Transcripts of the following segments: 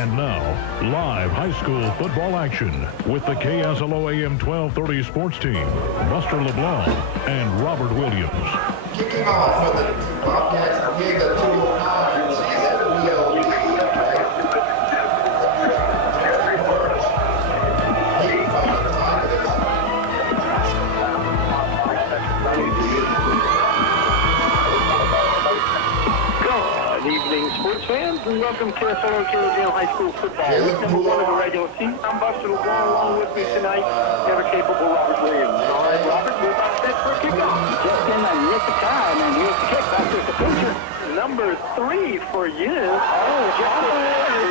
And now, live high school football action with the KSLO AM 1230 sports team, Buster LeBlanc and Robert Williams. Kicking off for the Bobcats, Giga 209, season Leo. Good evening, sports fans, and welcome to KSLO High School football. Week number 1 of the regular season. I'm Buster LeBlanc. Along with me tonight, ever capable Robert Williams. All right, Robert, we're about set for a kickoff. Just in the nick of time, and here's the kick back to the pitcher. Number 3 for Eunice. Oh, John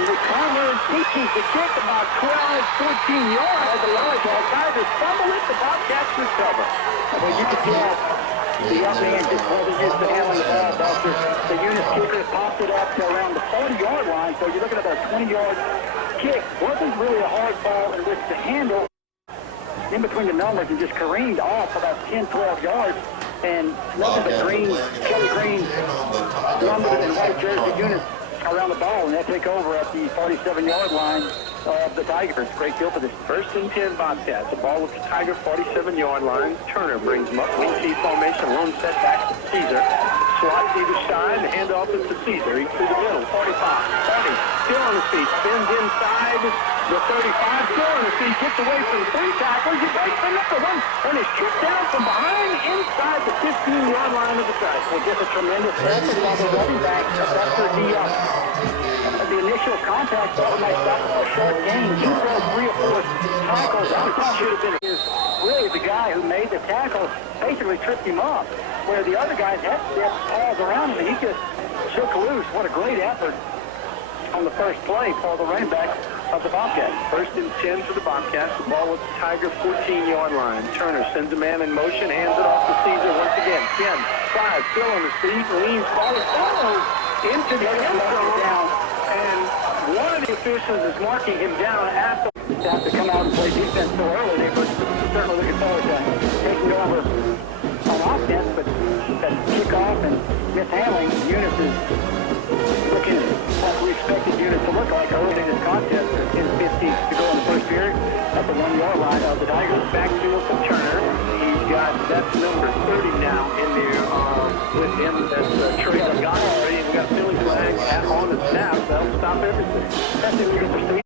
recovered, teaches the kick about 12, 14 yards. The LHSAA Tigers fumble it, the Bobcats recover. Well, you can tell the young man just wasn't used to handling the ball, Buster. The Eunice kicker popped it up to around the 40-yard line, so you're looking at a 20-yard kick. Wasn't really a hard ball in which to handle in between the numbers and just careened off about 10, 12 yards. And nothing but Kelly Green, numbered and white jersey Eunice around the ball, and they take over at the 47-yard line of the Tigers. Great deal for this. 1st and 10 Bobcats. The ball with the Tiger 47-yard line. Turner brings them up. Wing T formation. Lone set back to Caesar. Slots either side. The handoff is to Caesar. He's through the middle. 45. 40. Still on his feet. Spins inside. The 35. Still on his feet. Gets away from 3 tacklers. He breaks for number 1. And is tripped down from behind inside the 15-yard line of the Tigers. Well, just a tremendous effort by the running back. Buster, the initial contact thought we might stop for a short gain. He throws 3 or 4 tackles. That should have been really the guy who made the tackle basically tripped him up, where the other guys had to pause around him, and he just shook loose. What a great effort on the first play for the running back of the Bobcats. 1st and 10 for the Bobcats. The ball with the Tiger 14-yard line. Turner sends a man in motion, hands it off to Caesar once again. 10, 5, still on his feet, leans, ball is followed into the end zone, and one of the officials is marking him down after. Have to come out and play defense so early. They were certainly looking forward to taking over on offense, but that kickoff and mishandling, Eunice is looking like we expected Eunice to look like early in this contest. There's 10:50 to go in the first period at the 1-yard line of the Tigers. Backfield to Turner. He's got, that's number 30 now in there with him. That's Trey Montgomery. And we got Philly flag on the snap. That'll stop everything. That's if you can proceed.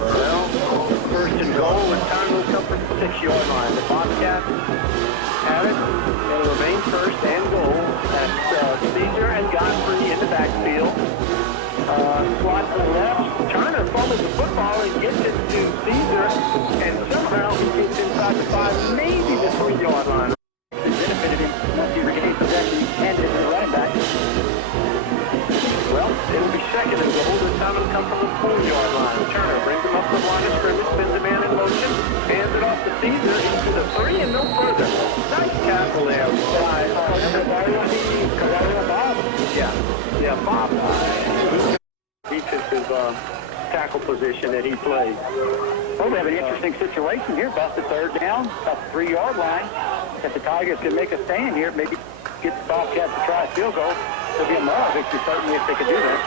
Well, 1st and goal, and time will come from the 6-yard line. The Bobcats have it. It'll remain 1st and goal. That's Caesar and Godfrey in the backfield. Slot to the left. Turner fumbles the football and gets it to Caesar, and somehow he gets inside the 5, maybe the 3-yard line. It benefited him once he regained possession. He handed it to the running back. Well, it'll be 2nd and goal. This time it'll come from the 4-yard line. Turner brings him up the line of scrimmage, spins a man in motion, hands it off to Caesar into the 3 and no further. Nice tackle there by Bob. Yeah, Bob. Defensive tackle position that he plays. Well, we have an interesting situation here. Busted 3rd down, about the 3-yard line. If the Tigers can make a stand here, maybe get the Bobcats to try a field goal. It'll be a moral victory, certainly, if they could do that.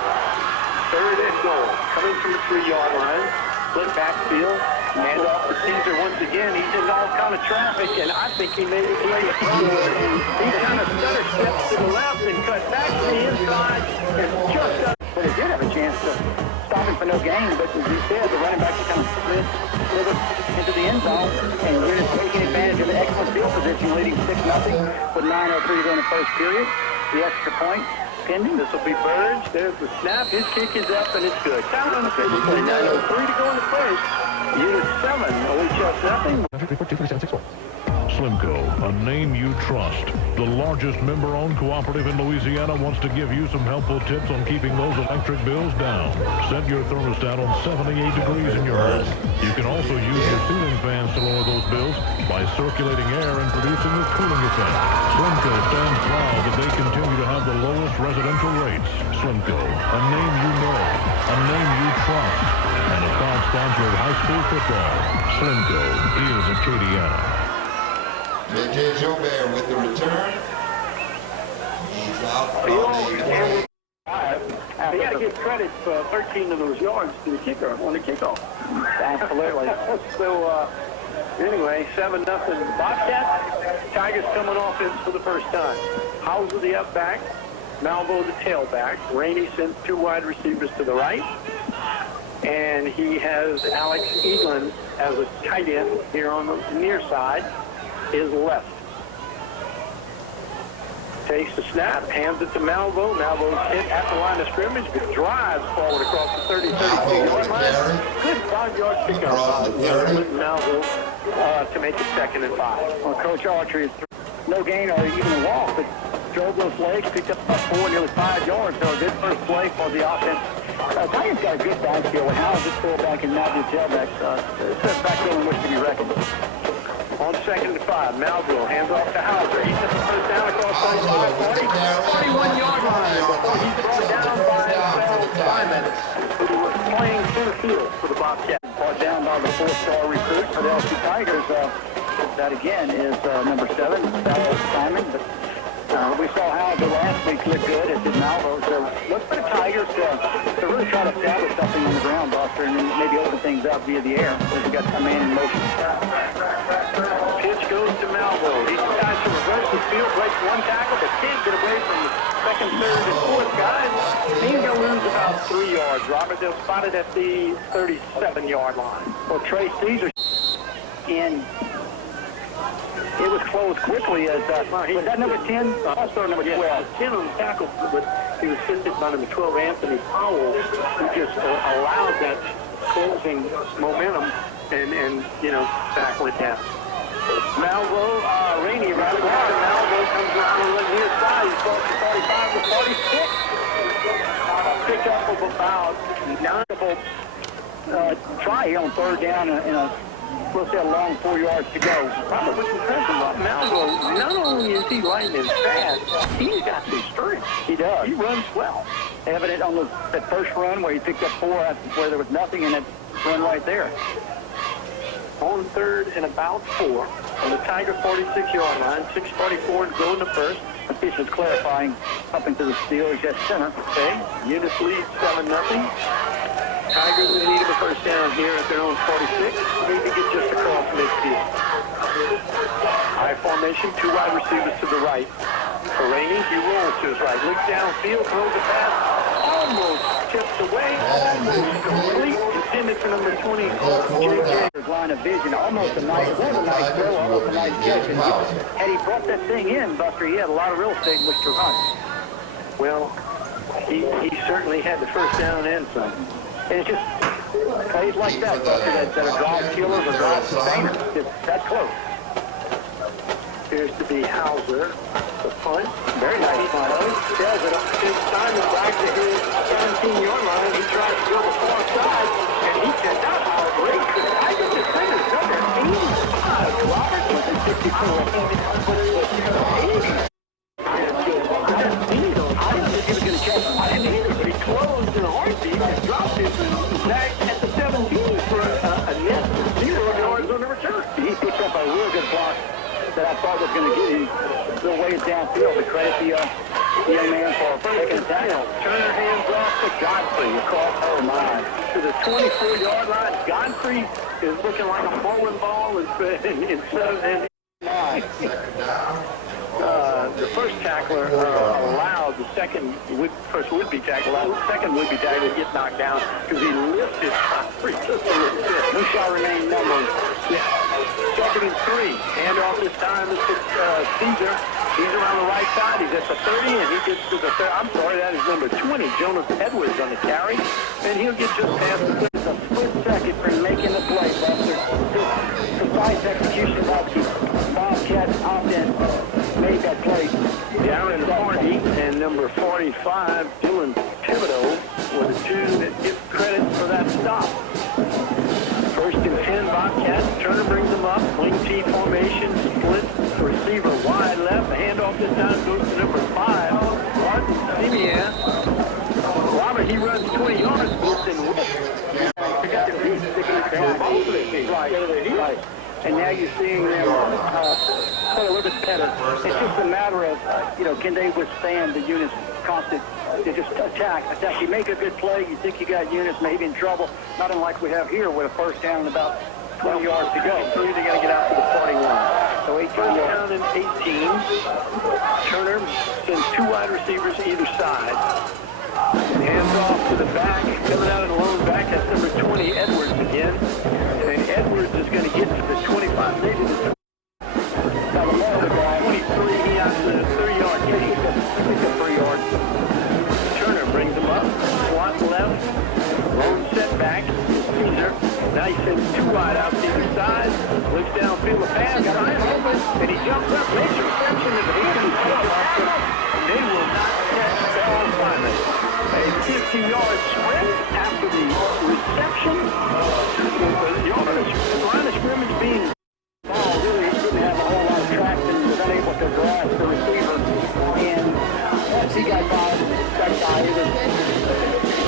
3rd and goal. Coming from the 3-yard line. Split backfield. Hand off to Caesar once again. He's in all kind of traffic, and I think he made a play. He kind of stutter steps to the left and cut back to the inside. And just But they did have a chance to stop him for no gain, but as you said, the running back kind of slid into the end zone, and Eunice taking advantage of the excellent field position, leading 6-0 with 9:03 to go in the first period. The extra point pending. This will be Burge. There's the snap. His kick is up, and it's good. Count on the field play. 9:03 to go in the first. Unit 7, OHS nothing. Slimco, a name you trust. The largest member-owned cooperative in Louisiana wants to give you some helpful tips on keeping those electric bills down. Set your thermostat on 78 degrees in your home. You can also use your ceiling fans to lower those bills by circulating air and producing a cooling effect. Slimco stands proud that they continue to have the lowest residential rates. Slimco, a name you know, a name you trust, and a proud sponsor of high school football. Slimco is Acadiana. J.J. Jobert with the return. He's out. He got to get give credit for 13 of those yards to the kicker on the kickoff. Absolutely. So, anyway, 7-0 Bobcats. Tigers coming offense for the first time. Hauser the up back, Malvo the tailback. Rainey sends 2 wide receivers to the right. And he has Alex Eaglin as a tight end here on the near side, his left. Takes the snap, hands it to Malvo. Malvo's hit at the line of scrimmage, but drives forward across the 32-yard line. Good 5-yard pickup with Malvo to make it 2nd and 5. Well, Coach Archer is no gain or even a walk, but drove those legs, picked up about 4, nearly 5 yards. So a good first play for the offense. Tigers got a good backfield with Howard, this fullback, and Malvo tailback. It's a backfield in which to be reckoned. On 2nd and 5, Malville hands off to Hauser. He gets the first down across 35, 40, 41-yard line before he's brought down by Simon, who was playing center field for the Bobcats. Brought down by the 4-star recruit for the LC Tigers. That again is number 7, Simon. But we saw Hauser last week look good, as did Malvo. So look for the Tigers to really try to establish something on the ground, Buster, and then maybe open things up via the air. So they've got a man in motion. Pitch goes to Malvo. He decides to reverse the field, breaks 1 tackle, but can't get away from the 2nd, 3rd, and 4th guys. He's going to lose about 3 yards. Robert, they'll spot it at the 37-yard line. Well, Trey Caesar in. It was closed quickly as, was that number 10? Also number 12. Yeah, 10 on the tackle, but he was assisted by number 12, Anthony Powell, who just allowed that closing momentum and back went down. Malvo, Rainey rather, Malvo comes around on the near side. He's crossed the 45 to 46. Pick up of about 9. Try here on 3rd down in a we'll say a long 4 yards to go. Robert, what's impressive about Malvo, not only is he lightning fast, he's got some strength. He does. He runs well. Evident on that first run where he picked up 4 where there was nothing in that run right there. On 3rd and about 4 on the Tiger 46-yard line, 6:44 to go in the first. This is clarifying something to the Steelers at center. Okay, Eunice leads 7-0. Tigers in need of a first down here at their own 46. Need to get just across midfield. High formation, 2 wide receivers to the right. For Rainey, he rolls to his right. Looks downfield, throws a pass. Almost tipped away. Almost complete. Intended for number 20, J.J. Line of vision, almost a nice throw, almost a nice catch. And had he brought that thing in, Buster, he had a lot of real estate in which to run. Well, he certainly had the first down and some. And it's just plays like that, Buster, that are drive killers or drive sustainers. It's that close. Appears to be Hauser. The punt. Very nice punt. Does it up to Simon back to his 17-yard line. He tries to go to the far side, and he cannot break the Tiger defenders. Number 85, Robert, with a 64. I didn't think he was going to catch him. I didn't either, but he closed in a heartbeat and dropped it back at the 17 for a net of 0 yards on the return. He picked up a real good block that I thought was going to get him a little ways downfield. To credit the young man for taking a tackle. Turner hands off to Godfrey across, oh my, to the 24-yard line. Godfrey is looking like a bowling ball instead of... The first tackler allowed the first would-be tackler to get knocked down because he lifted Godfrey just a little bit. We shall remain numbers. Yeah. 2nd and 3. Handoff this time is to Caesar. He's around the right side. He's at the 30, and he gets to the 30. I'm sorry, that is number 20, Jonas Edwards on the carry, and he'll get just past the 30. A split second for making the play, Buster. Just precise execution by the Bobcats offense made that play. Darren Hardy and number 45, Dylan Thibodeau, were the 2 that get credit for that stop. 1st and 10, Bobcats. Turner brings them up. Wing T formation, split. Receiver wide left. The handoff this time goes to number 5, Martin Simeon. Robert, he runs 20 yards. Wilson Right. And now you're seeing them play a little bit better. It's just a matter of, can they withstand the Eunice constant. They just attack. You make a good play, you think you got Eunice maybe in trouble. Not unlike we have here with a first down and about 20 yards to go. So they got to get out to the 41. So 18 First yards. down and 18. Turner sends two wide receivers either side. Hands off to the back. Coming out of the lone back, that's number 20, Edwards again. And Edwards is going to get to the 25. Maybe the 23. He has the 3-yard gain. It's a 3 yards. Turner brings him up. Slot left. Lone setback. Caesar. Now he sends two wide out to either side. Looks downfield a pass. Finds open. And he jumps up. Makes a reception to the hand. They will not catch Bell Simon. A 50-yard sprint after the reception. The line of scrimmage being Ball really didn't have a whole lot of traction. Was unable to grasp the receiver. And once he got by, it was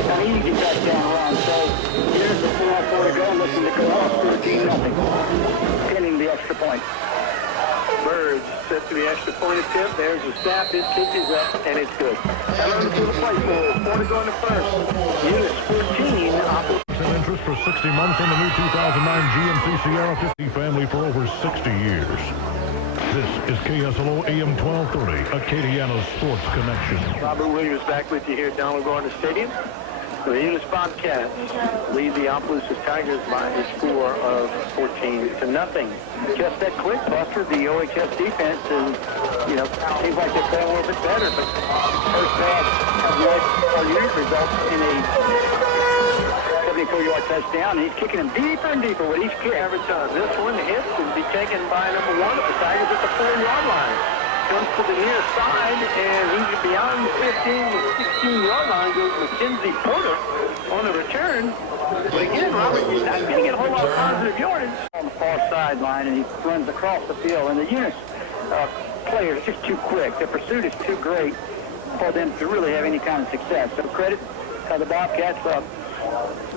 an easy touchdown run. So here's the 4-4 to go. Looking to go off 13-0. Pinning the extra point. Birds set to the extra point attempt. There's the snap. His kick is up, and it's good. Allen to the play for 4 to go in the first. Eunice 14. Interest for 60 months in the new 2009 GMC Sierra 50 family for over 60 years. This is KSLO AM 1230, Acadiana's Sports Connection. Robert Williams back with you here at Donald Gardner Stadium. The Eunice Bobcats lead the Opelousas Tigers by a score of 14-0. Just that quick, Buster, the OHS defense, and, seems like they're playing a little bit better, but first pass has led our unit results in a 74-yard touchdown, and he's kicking them deeper and deeper with each kick. Every time. This one hits and be taken by number 1 of the Tigers at the 4-yard line. Comes to the near side, and he's beyond the 15, the 16-yard line. Goes Mackenzie Porter on the return. But again, Robert, he's not going to get a whole lot of positive yardage. On the far sideline, and he runs across the field, and the Eunice players are just too quick. The pursuit is too great for them to really have any kind of success. So credit the Bobcats.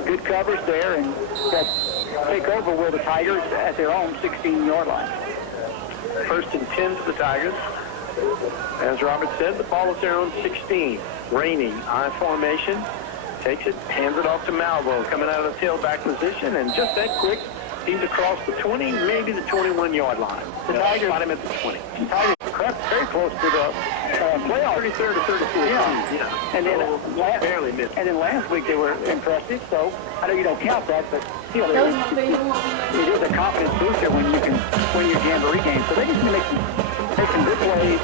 Good coverage there, and take over with the Tigers at their own 16-yard line. First and 10 to the Tigers. As Robert said, the ball is their own 16. Rainey, I formation, takes it, hands it off to Malvo, coming out of the tailback position, and just that quick, he's across the 20, maybe the 21-yard line. The Tigers got him at the 20. The Tigers very close to the playoff. 33rd or 34th. Yeah. And then barely missed. And then last week they were impressive. So I know you don't count that, but still, it is a confidence booster when you can win your jamboree game. So they just make some good plays,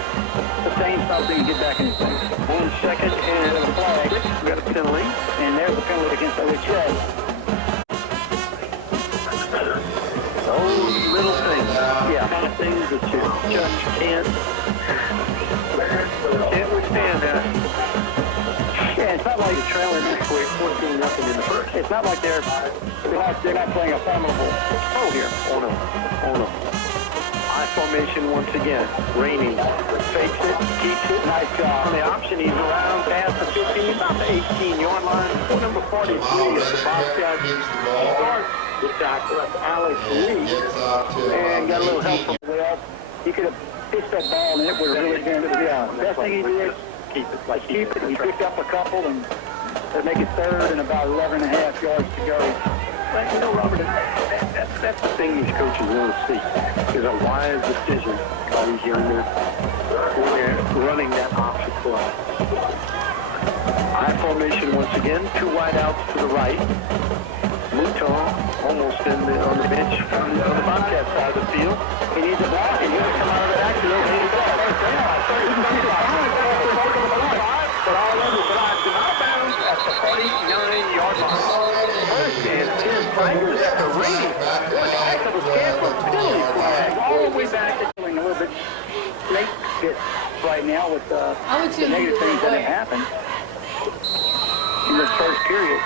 sustain something, and get back in the game. 1 second and a flag. We got a penalty. And there's a penalty against OHS. Those little things. Yeah. Kind of things that you just can't withstand that. Yeah, it's not like You're trailing this quick, 14-0 in the first. it's not like they're not playing a formidable foe here. Oh no. I formation once again. Rainey fakes it, keeps it. Nice job. On the option, he's around past the 15, about the 18-yard line. Number 43 of the Bobcats starts the tackle. That's Alex Lee. And got a little help from Well, he could have pitched that ball, and it would have really been, best thing he did, keep it. keep it. He picked up a couple, and they'd make it third and about 11.5 yards to go. But, Robert, that's the thing these coaches want to see, is a wise decision by these young men when they're running that option play. I formation once again, 2 wide outs to the right. Mouton almost on the bench on the Bobcat side of the field. He needs a block, and he's going to come out of that action. But all over the line, out of bounds at the 49-yard line. First and 10 Tigers at the ring. What the heck of a scamper. Penalty flag all the way back. A little bit late hit right now with the negative things that have happened in this first period.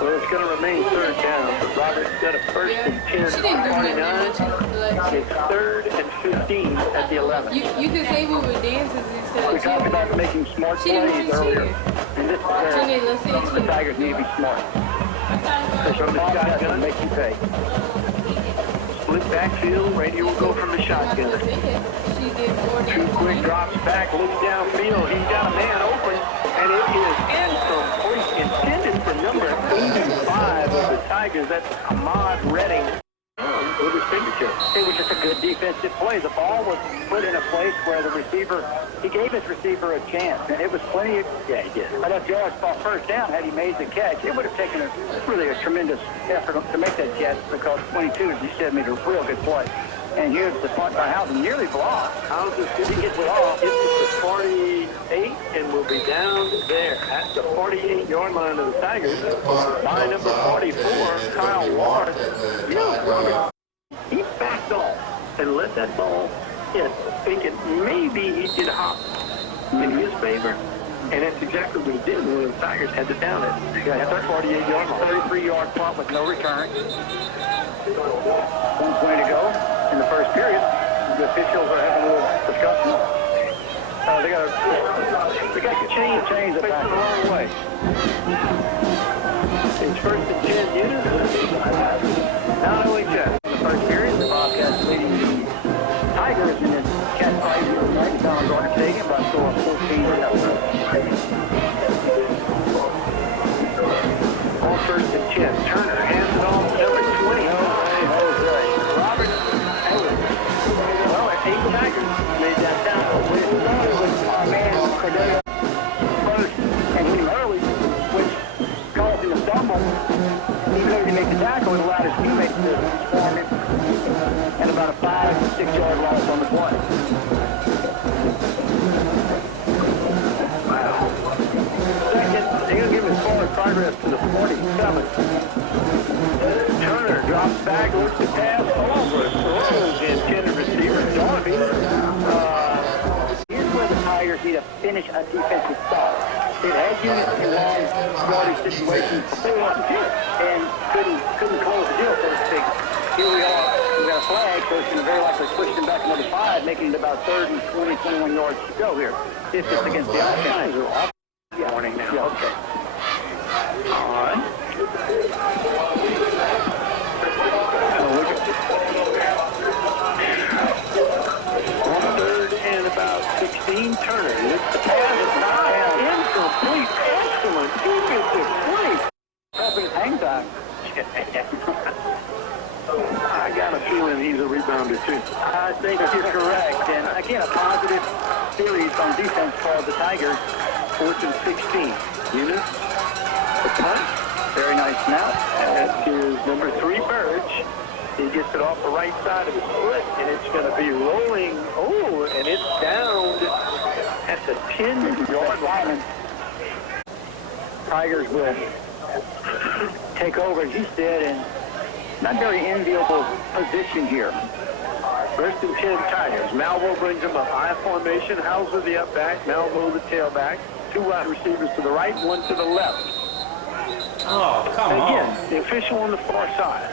Well, it's going to remain third down. But Robert, instead of first and 10, 49, it's third and 15 at the 11. You could say we were dancers instead of We talked about making smart plays earlier. And this is where the Tigers need to be smart. From the shotgun, Make you pay. split backfield. Rainey will go from the shotgun. Two quick drops back, looks downfield. He's got a man open, and it is incomplete. Intended for number 85 of the Tigers. That's Ahmad Redding with his signature. It was just a good defensive play. The ball was put in a place where the receiver, he gave his receiver a chance, and it was plenty of, yeah, he did. But if George ball first down, had he made the catch, it would have taken really a tremendous effort to make that catch, because 22, as you said, made a real good play. And here's the punt by Housen, nearly blocked. Housen, he gets it off, gets it to 48, and will be down there at the 48-yard line of the Tigers. By number 44, Kyle Ward. You know, Robert, he backed off and let that ball hit, thinking maybe he did hop in his favor. And that's exactly what he did when the Tigers had to down it. Yeah, at their 48-yard line, 33-yard punt with no return. 1:20 to go in the first period. The officials are having a little discussion. They got to change it back the wrong way. It's first and 10 units. Now LHS. In the first period, the Bobcats leading the Tigers in the catch fight right down Garden Stadium by a score of 14-0. On first and 10, Turner hands it off to number 20. Robert Ellis. Well, the Tigers made that down. We started with our man Cordell first and hit him early, which caused him to stumble. Even though he didn't make the tackle, it allowed his teammates to swarm him. And about a 5 to 6 yard loss on the play. Wow. Second, they're going to give his forward progress to the 47. Turner drops back, looks to pass over, throws the intended receiver, Darby. Here's where the Tigers need to finish a defensive stop. They've had Eunice in long yardage situations before and couldn't close the deal, so to speak. Here we are. We've got a flag, so it's going to very likely push them back another 5, making it about 3rd and 20, 21 yards to go here. If it's against the offense. Yeah. Warning now. Yeah, okay. All right. On 3rd and about 16, Turner lifts the pass. Incomplete. Excellent defensive play. Probably it's hang time. I got a feeling he's a rebounder, too. I think you're correct. And again, a positive series on defense for the Tigers. 4th and 16. Eunice, the punt. Very nice snap. That is number 3, Burge. He gets it off the right side of his foot, and it's going to be rolling. Oh, and it's down at the 10-yard line. Tigers will take over, as you said, and not very enviable position here. First and 10 Tigers. Malvo brings them up. I formation. Hauser the up back. Malvo the tailback. 2 wide receivers to the right, 1 to the left. Oh, come And on. again, the official on the far side.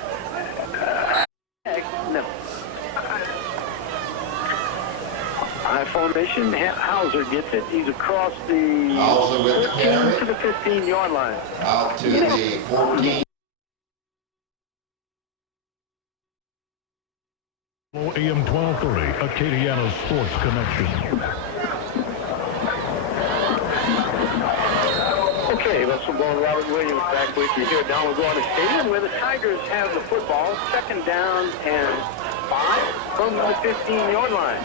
No. I formation. Hauser gets it. He's across the Hauser with the 14 carry. to the 15-yard line. Out to the 14. AM 1230, Acadiana Sports Connection. Okay, let's go on. Robert Williams back with you here down at Garden Stadium, where the Tigers have the football. 2nd down and 5 from the 15-yard line.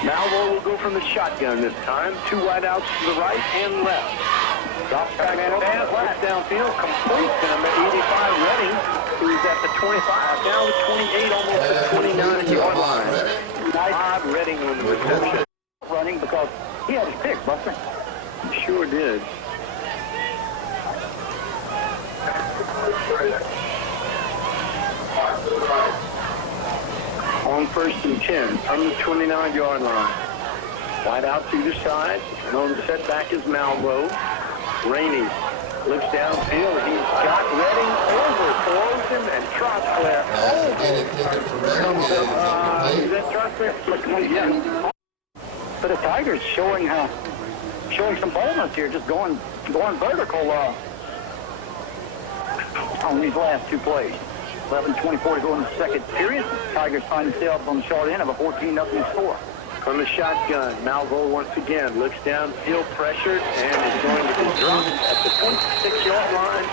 Malvo will go from the shotgun this time. 2 wideouts to the right and left. Drops back and pass, last downfield, complete to number 85 Redding, who's at the 25, down to 28, almost the 29-yard line. Bob Redding on the reception. Running because he had his pick, Buster. Sure did. On 1st and 10 from the 29-yard line. Wide out to the side. And on the setback is Malvo. Rainey looks downfield. He's got Redding over, throws him, and Trotskler. Is that Trotskler? Yeah. But the Tigers showing some boldness here, just going vertical on these last 2 plays. 11:24 to go in the second period. Tigers find themselves on the short end of a 14-0 score. From the shotgun, Malvo once again looks downfield, pressured, and is going to be dropped at the 26-yard line.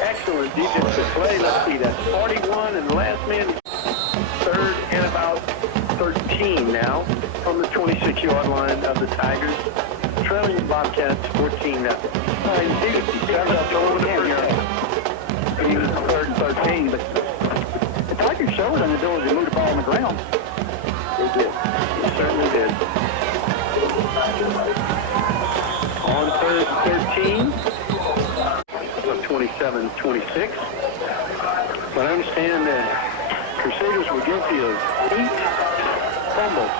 Excellent defensive play. Let's see, that's 41, and the last man, third and about 13 now from the 26-yard line of the Tigers, trailing the Bobcats 14-0. He was third and 13, but the Tigers showed an ability to move the ball on the ground. They did. They certainly did. On third and 13, of 27-26. But I understand that Crusaders were guilty of 8 fumbles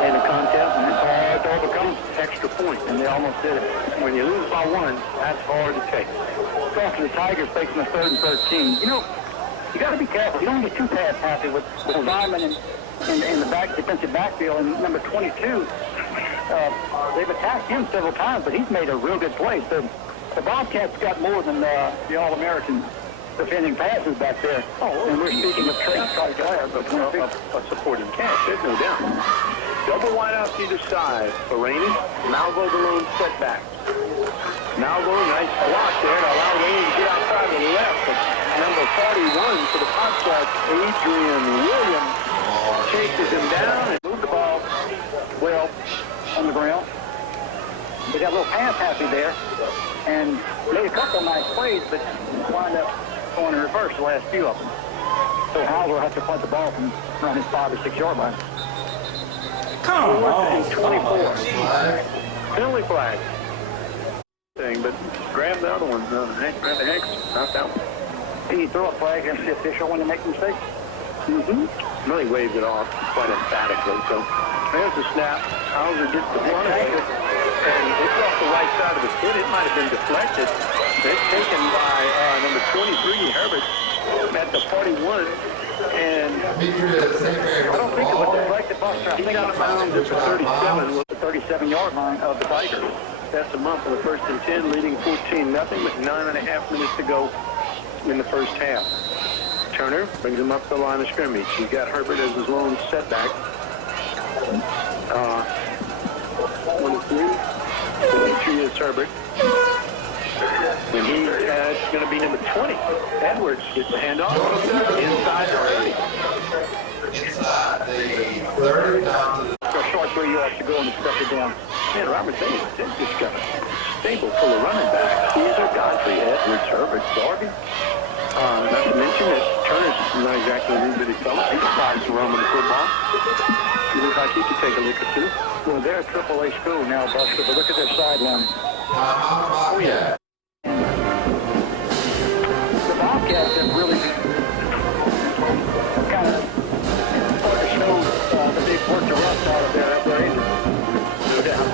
in the contest, and it's hard to overcome extra points, and they almost did it. When you lose by 1, that's hard to take. After the Tigers facing the third and 13, you know, you got to be careful. You don't get too pass happy with Simon in the back defensive backfield, and number 22. They've attacked him several times, but he's made a real good play. So the Bobcats got more than the All-American defending passes back there. Oh, and we're speaking of traits like that, but a supporting cast, there's no doubt. Double wide out to either side for Rainey. Malvo the lone setback. Malvo, nice block there to allow Rainey to get outside to the left. But number 41 for the Bobcats, Adrian Williams, chases him down and moved the ball well on the ground. They got a little pass happy there and made a couple of nice plays, but wound up going in reverse the last few of them. So Howell will have to punt the ball from around his 5 or 6 yard line. Come on. 24. Penalty flag. But grab the other one. Grab the X. Not that one. Can you throw a flag against the official when they make a mistake? Really waved it off quite emphatically. So there's the snap. Hauser gets the one of it, and it's off the right side of the foot. It might have been deflected. It's taken by number 23, Herbert, at the 41. And I don't think it was deflected. he got out of bounds at the 37. The 37-yard line of the Tigers. That's them up for the first and 10, leading 14-0 with 9.5 minutes to go in the first half. Turner brings him up the line of scrimmage. He's got Herbert as his lone setback. 22 is Herbert. And he is going to be number 20. Edwards gets the handoff inside the 30. Inside the 30, down to the... A short 3 yards to go and step it down. Man, Robert Davis just got a stable full of running backs. Caesar, Godfrey, Edwards, Herbert, Darby. Not to mention that Turner's not exactly a little bitty fella. He decides to run with the football. He looks like he could take a lick or two. Well, they're a AAA school now, Buster, but look at their sideline. Oh, yeah. The Bobcats have really kind of started to show the big work to rust out of their engine. No doubt.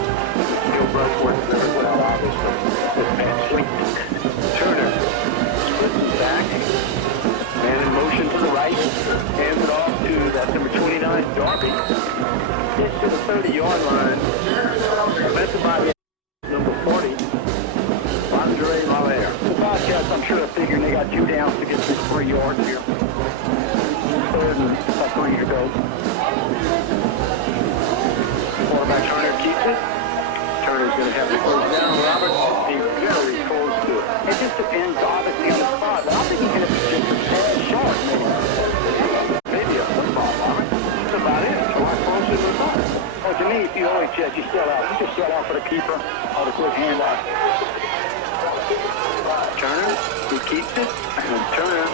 Joe Brush works very well, obviously. This man sweet. Turner splits back. Man in motion to the right. Hands it off to that number 29, Darby. Gets to the 30-yard line. Prevented by the number 40, Andre Lallaire. The Bobcats, I'm sure, are figuring they got 2 downs to get to 3 yards here. Third and about 3 to go. Quarterback Turner keeps it. Turner's going to have the first down. Robert, he's very close to it. It just depends, obviously, on the spot, but I think he can have just a tad short, maybe. Maybe a football, Robert. That's about it. It's a lot closer than that. Well, to me, if you always check, you sell out. You just sell out for the keeper or the quick handoff. Turner, he keeps it. Turner.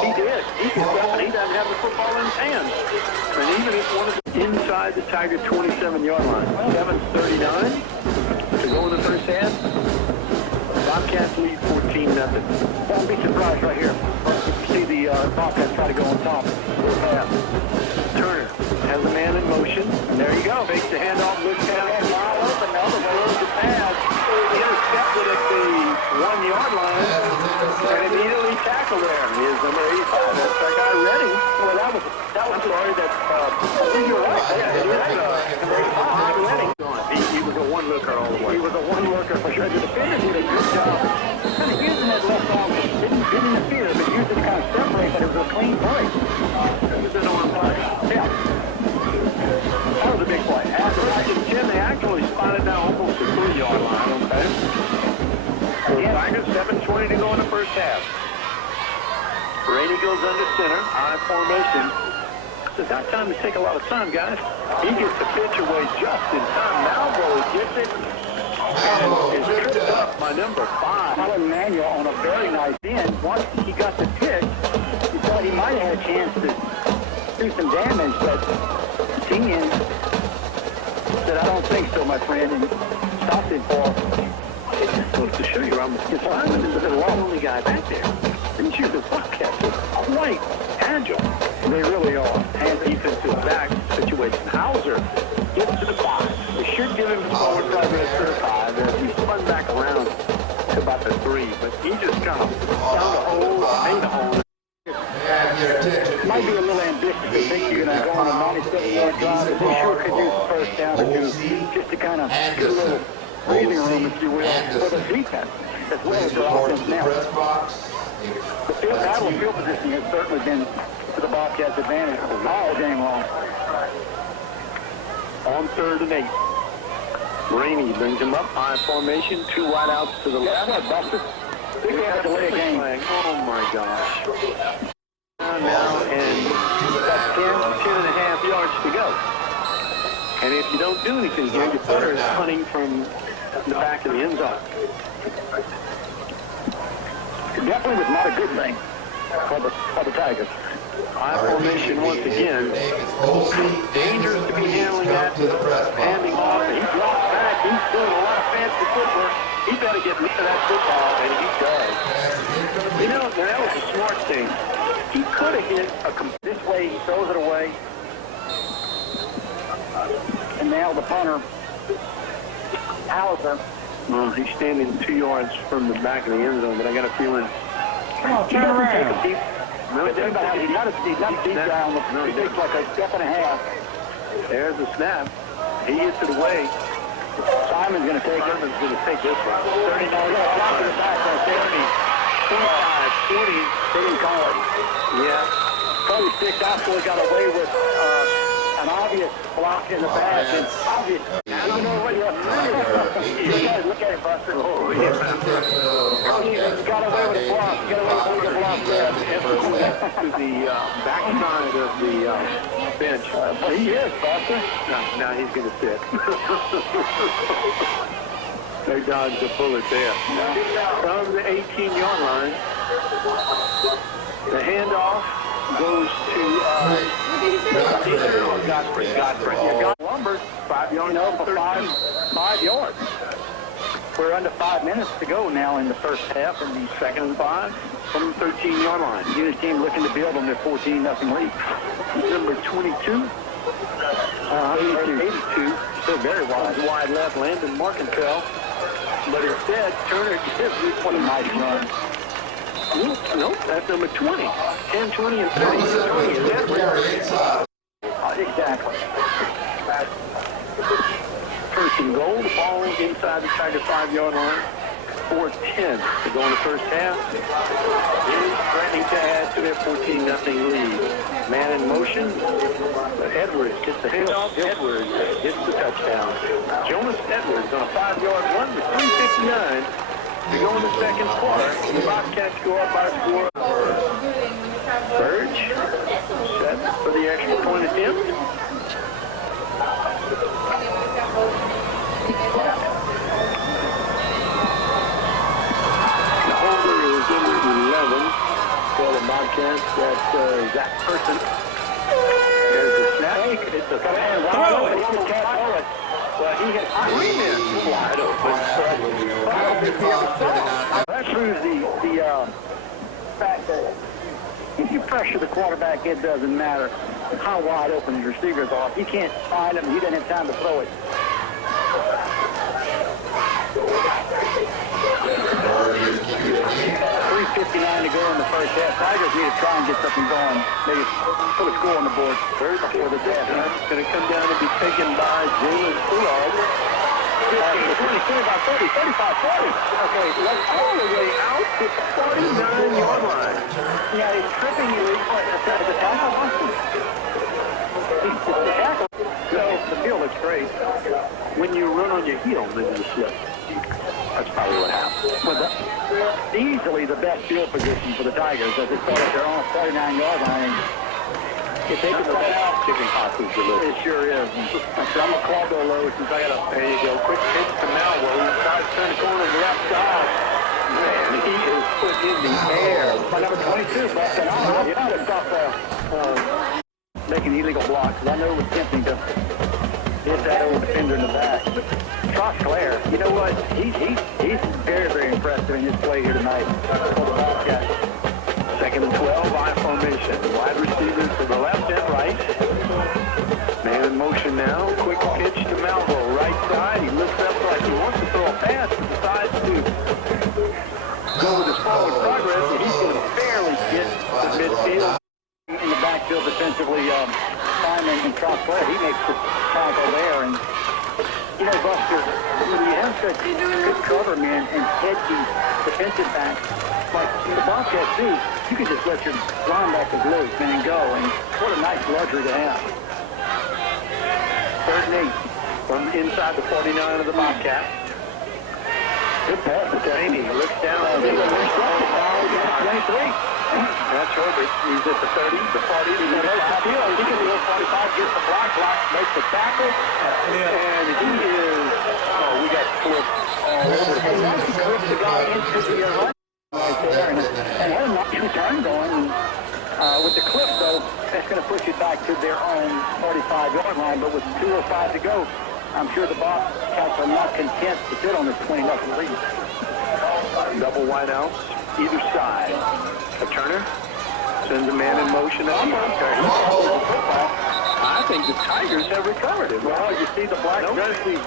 He did. He could stop, and he doesn't have the football in his hands. And even if one of the inside the Tiger 27-yard line. 7:39 to go in the first half. Bobcats lead 14-0. Don't be surprised right here. You see the Bobcats try to go on top. Turner has a man in motion. There you go. Makes the handoff. Looks down. Wide open. Now throws the pass. Intercepted at the 1-yard line. And immediately tackled there. Here's number 85. That's our guy Redding. Well, that was I'm sorry that you're right. Number 85, Redding. He was a one-looker all the way. He was a one-looker for sure. The defender did a good job kind of using that clean play. It's an arm play. Yeah. That was a big play. After second 10, they actually spotted now almost the 3-yard line, okay? Tigers, 7:20 to go in the first half. Rainey goes under center, I formation. It's not time to take a lot of time, guys. He gets the pitch away just in time. Malvo gets it and is tripped up by number 5. Colin Manuel on a very nice end. Once he got the pitch, he thought he might have had a chance to do some damage, but Tinian said, I don't think so, my friend, and stopped him for. It just goes to show you, Simon is the lonely guy back there. And you, the Bobcats are quite agile. They really are. And defensive back situation. Hauser gets to the box. They should give him forward progress to the 5 as he spun back around to about the 3. But he just kind of found a hole, made a hole. Might be a little ambitious to think you're going to go on a 97-yard drive, but they sure could use the first down or two just to kind of get a little breathing room, if you will, for the defense as well as their offense now. The field position has certainly been to the Bobcats' advantage all game long. On 3rd and 8. Rainey brings him up, high formation, 2 wideouts to the left. That's what, Buster. Big had to delay a game. Oh my gosh. Now, and that's 10 and a half yards to go. And if you don't do anything here, your punter is punting from the back of the end zone. It definitely was not a good thing for the Tigers. High formation once again. Dangerous to be handling that, handing off. He drops back. He's doing a lot of fancy footwork. He better get rid of that football, and he does. You know, that was a smart thing. He could have hit this way. He throws it away. And now the punter, Hauser. Well, he's standing 2 yards from the back of the end zone, but I got a feeling. Come on, turn around. He's not a deep guy on the field. He takes like a step and a half. There's the snap. He gets it away. Simon's going to take it. Simon's going to take this one. 30 yards. Block in the back right there. 25, 20. They didn't call it. Yeah. Probably Six actually got away with an obvious block in the back. And obvious. I don't know what you're look at it, Buster. Oh, yeah. He got away with a block. He got away with a block there. To the backside of the bench. But he is, Buster. Now he's going to sit. They dodged a bullet there. From the 18-yard line, the handoff goes to Godfrey. Yeah, Lumber, 5 yards for 5 yards. We're under 5 minutes to go now in the first half, and the 2nd and 5 from the 13-yard line. Eunice team looking to build on their 14-0 lead. Number 22. 82. Still very wide. Wide left, Landon Markenfeld. But instead, Turner gives me 20 mighty run. Nope, that's number 20. 10, 20, and 30. 20 is Edwards. Exactly. First and goal, the ball inside the Tiger 5-yard line. 4:10 to go in the first half. Eunice threatening to add to their 14-0 lead. Man in motion. Edwards gets the handoff. Edwards gets the touchdown. Jonas Edwards on a 5-yard run with 3:59 to go in the second quarter. The Bobcats go up by a score. Burge set for the extra point attempt. The holder is number 11 for the Bobcats. That's Zach Person. There's the snap. It's a command. Throw it. He can't throw it. Well, he has 3 men wide open. That proves the fact that if you pressure the quarterback, it doesn't matter how wide open the receivers are. If you can't find him, he doesn't have time to throw it. 3:59 to go in the first half. Tigers need to try and get something going. Maybe put a score on the board. Third before the half. It's going to come down to be taken by Jalen Poulard. 20, 35, 40. Okay, let's all the way out to the 49-yard line. Yeah, he's tripping you. The tackle. The tackle. So the field looks great. When you run on your heel, then you slip. That's probably what happened. Well, easily the best field position for the Tigers as they start at their own 49-yard line. If they can play out, chicken hostage delivery. it sure is. I'm going to call Bill Lowe since I got a... There you go. Quick pitch to Malvo. He tries to turn the corner to the left side. Man, he is put in the air. My number 22, Boston. I thought it stopped making illegal blocks. I know it was tempting to hit that old defender in the back. Josh Clare, you know what? He's very, very impressive in his play here tonight for the Bobcats. Second and 12, I formation. Wide receivers to the left and right. Man in motion now. Quick pitch to Malvo. Right side. He lifts up like he wants to throw a pass, but decides to go with his forward progress, and he's going to barely get to midfield. In the backfield defensively, Simon and Josh Clare, he makes the tackle there. And, you know, Buster, when you have such good cover, man, and heady defensive backs, like the Bobcats do, you can just let your linebackers loose, man, and go. And what a nice luxury to have. Third and 8 from inside the 49 of the Bobcats. Good pass to Daney. Looks down. 23. That's Herbert. He's at the 30, the 40, the 35. He can do 45, gets the block, makes the tackle. And he is, we got flipped all over the place. He flips the guy into the right there and had a nice return going. With the clip, though, that's going to push it back to their own 45-yard line. But with 2:05 to go, I'm sure the Bobcats are not content to sit on this 20-0 lead. Double wideouts, either side. A Turner sends a man in motion up the I think the Tigers have recovered it. Well, you see the black jerseys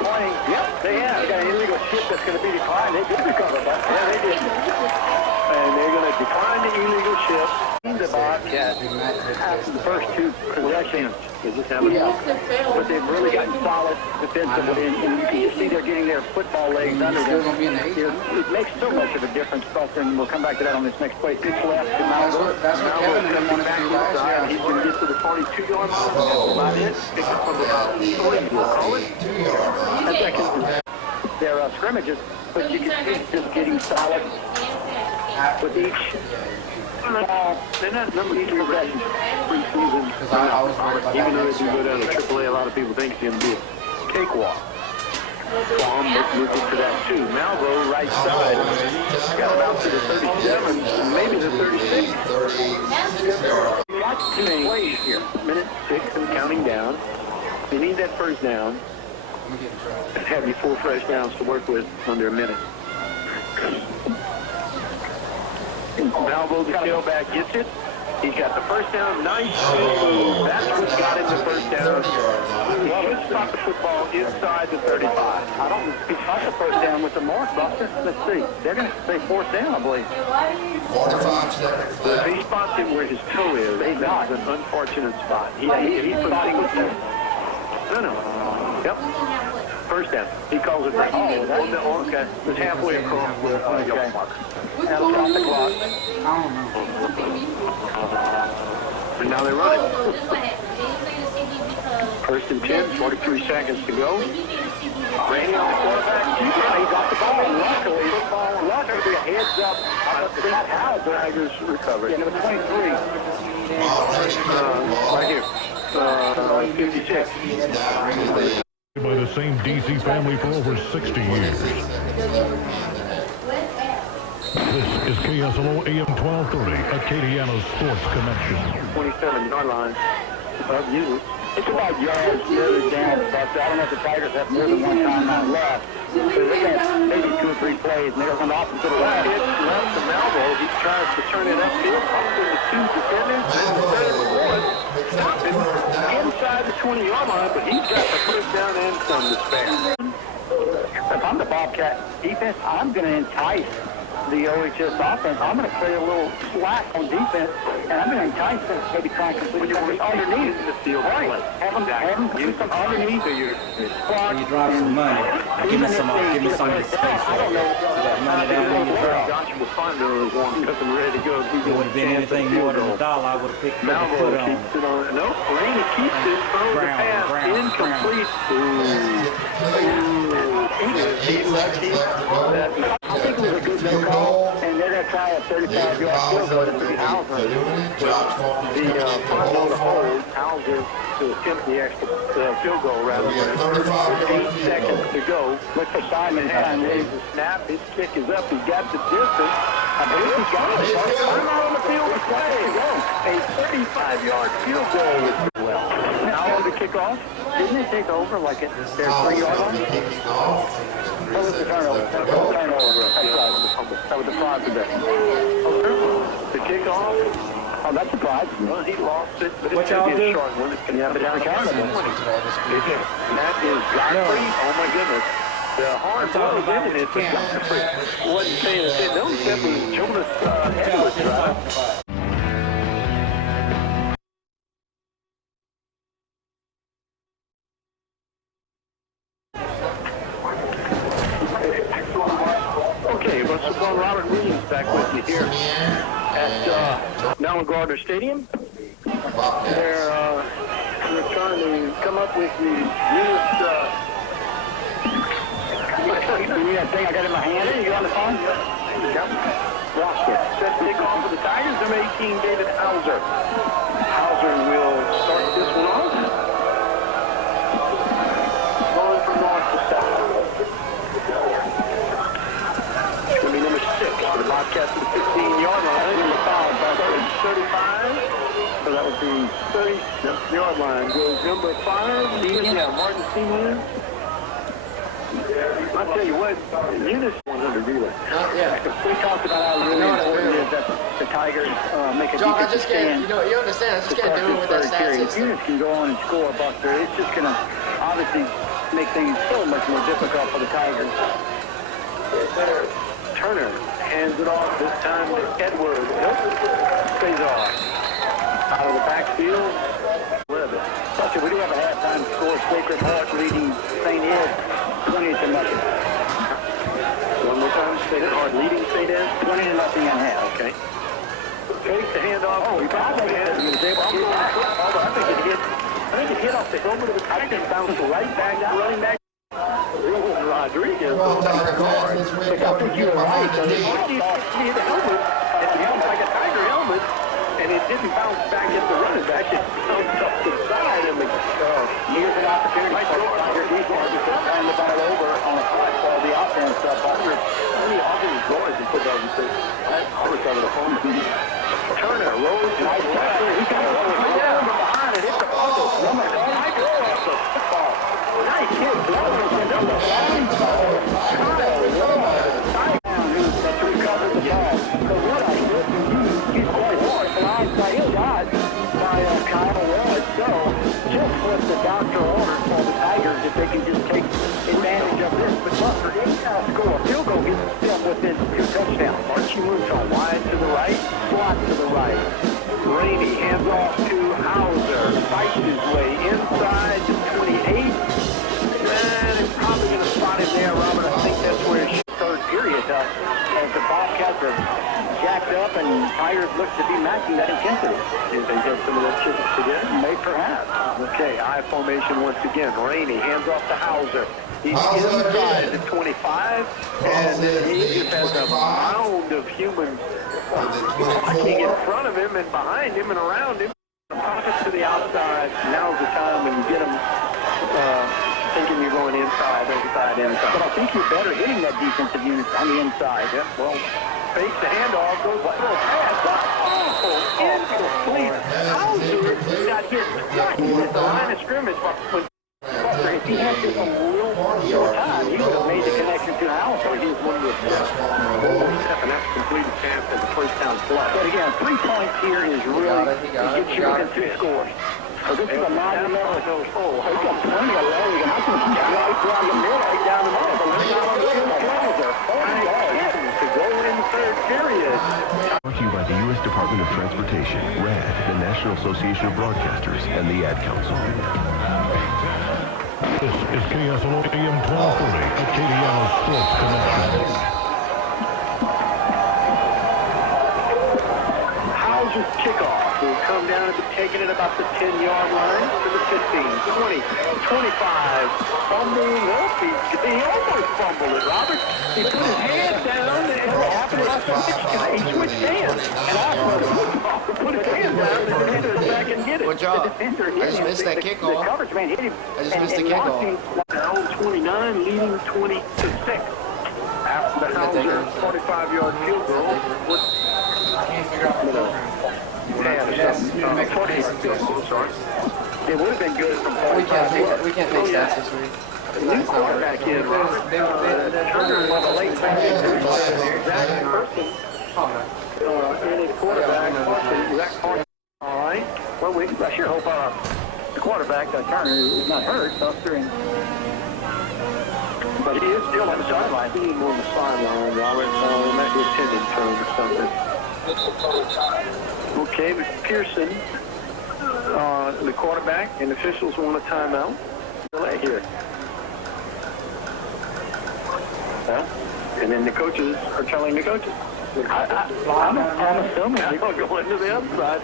playing. Yep, they have. They got an illegal shift that's going to be declined. They did recover, but yeah, they did. And they're going to decline the illegal shift. The Bobcats after the first two possessions. Is this happening? Yeah, but they've really gotten solid defensively, and you can see they're getting their football legs under them. It makes so much of a difference, Buster, and we'll come back to that on this next play. Pitch left to Malvo. Malvo's coming back inside. He's going to get to the 42-yard line. That's about it. Pick up from about 3, we'll call it. Their scrimmages, but you can see just getting solid with each. They're not number 2 possessions preseason. Even though they do go down to AAA, a lot of people think it's going to be a cakewalk. Baum moved to that too. Malvo, right side, got about to the 37, maybe the 36. Got 2 plays here. Minute 6 and counting down. They need that first down. Have you 4 fresh downs to work with under a minute. Malvo, the tailback, gets it. He's got the first down. Nice move. That's what got him the first down. He should stop the football inside the 35. I don't think he shot the first down with the mark, Buster. Let's see. They're going to say 4th down, I believe. 45 seconds If he spots him where his toe is, that's an unfortunate spot. He's spotting with that. No. Yep. First down. He calls it right. Oh, okay. It's halfway across the yellow marker. Now stop the clock. And now they're running. First and 10, 43 seconds to go. Brady on the quarterback. He got the ball. Luckily, a heads up. That's how the Tigers recovered. Yeah, number 23. Right here. 56. By the same DC family for over 60 years. This is KSLO AM 1230, Acadiana's Sports Connection. 27-yard line of Eunice. It's about yards further down, but I don't know if the Tigers have more than one timeout left. So they got maybe 2 or 3 plays, and they're going to opposite of that. It's left to Malvo. He tries to turn it upfield, pops into 2 defenders, and the third and 4th. Stop him inside the 20-yard line, but he's got the first down and some to spare. If I'm the Bobcat defense, I'm going to entice the OHS offense. I'm going to play a little slack on defense And I'm going to entice them, maybe try and complete something underneath the field. Right. Have them do some underneath squats. You drop some money. Give me some of the space. I don't know. You got money down there you drop. Joshua was fine doing his one because I'm ready to go. If it would have been anything more than $1, I would have picked the Malvo foot on. keeps it on. No, Rainey keeps it. Throws the pass. Incomplete. I think it was a good no call, and they're going to try a 35-yard field goal to beat Hauser. The front load of hold, Hauser to attempt the extra field goal rather than 8 seconds to go. Look for Simon. There's the snap. His kick is up. He got the distance. I believe he got it. I'm out on the field to play. A 35-yard field goal as well. Now on the kickoff. Didn't they take over like their 3-yard line? What was the turnover? That's right. That was the 5 today. The kickoff. Oh, that's surprising. Well, he lost it, but What it's going to y'all be a do? short one. It's going to Yeah, come but down it's to returnable. That is Godfrey. Oh, my goodness. The hard blow ended it for Godfrey. Wasn't saying that. Notice that was Jonas Edwards, right? Okay, let's go Robert Williams back with you here at Now Gardner Stadium. They're trying to come up with the newest. You got that thing I got in my hand? You on the phone? Yep. Roster. Set to take off for the Tigers. Number 18, David Hauser. Hauser will start this one off. Going from north to south. It's going to be number 6 for the Bobcats at the 15-yard line. Number 5, 35. So that would be 30-yard line. Goes number 5. Martin Seaman. I'll tell you what, Eunice 100 relay. Yeah. We talked about how really important it is that the Tigers make a John, I defensive just can't, stand. you understand, I just to can't start do it with that this third stat period. If system. Eunice can go on and score, Buster, it's just going to obviously make things so much more difficult for the Tigers. Turner hands it off this time to Edwards. Nope. Stays off. Out of the backfield. Buster, we do have a halftime score. Sacred Heart leading St. Ed 20-0. One more time. Sacred Heart leading St. Ed. 20-0 in half. Okay. Takes the handoff. Oh, he probably had it. I think it hit off the helmet of the Tiger and bounced right back, running back. Rodriguez. Well, Tiger fans, let's wake up and get behind the He knee. hit the helmet. It was like a Tiger helmet, and it didn't bounce back at the running back. It bounced up the side, and Here's an opportunity for the Tiger defense to turn the ball over on a flat for the offense. Buster. how many offensive guards in football you think? I recovered the phone. Turner rolls. Nice play. He got it over behind it. It's a fumble. Tiger off the football. Nice hit. Number 5. That's recovered the ball. So what I did, he's quite hard. Blindside ill dodge by Kyle Ward. So just what the doctor ordered for the Tigers, if they can just take advantage of this. But Buster, they score a field goal, gets them within 2 touchdowns. Archie moves on wide to the right, slot to the right. Rainey hands off to Hauser, fights his way inside to 28. And it's probably going to spot him there, Robert. I think that's where it should. Third period, as the Bobcats are jacked up and Tigers look to be matching that intensity. Did they get some of that chips again? May perhaps. Okay, I formation once again. Rainey hands off to Hauser. He's Hauser inside again. the 25, Crosses and he the just has a 25. mound of human blocking in front of him and behind him and around him. Pockets to the outside. Now's the time when you get him thinking you're going inside. But I think you're better hitting that defensive unit on the inside. Yep, well, fakes the handoff, goes a little pass. Oh, incomplete. Hauser got hit twice at the line of scrimmage. If he had this on real time, he would have made the connection to Howell, so he was one of the And that's a complete chance at the first down play. But again, 3 points here is really to get you within 2 scores. So this is a 9-11. Oh, he's got plenty of leg. I can right down the middle, right down the middle. But look out on the field. To go in third period. Brought to you by the U.S. Department of Transportation. Association of Broadcasters and the Ad Council. This is KSLO AM 1240, Acadiana Sports Connection. Houser's kickoff will come down and be taken at about the 10-yard line to the 15, 20, 25. Fumbling up. He almost fumbled it, Robert. He put his hand down and after he switched hands. And after put his hand down and the defender is back and get it. Good job. The defender hit I just him. missed that kickoff. The coverage man hit him. I just missed the kickoff. Now 29 leading 20 to 6. After the Hauser 45-yard field goal. Can't figure out the 40-yard field goal, sorry. It would have been good from 45. We can't take stats this week. New quarterback in, Robert. Turner was a late back. Zach Person in his quarterback. Zach Carson. All right. Well, I sure hope the quarterback, Turner, is not hurt. But he is still on the sideline. He is on the sideline, Robert. Might be attending to him or something. Okay, but Pearson, the quarterback, and officials want a timeout. Delay here. Well, and then the coaches are telling the coaches. I'm assuming they're going to go into the outside.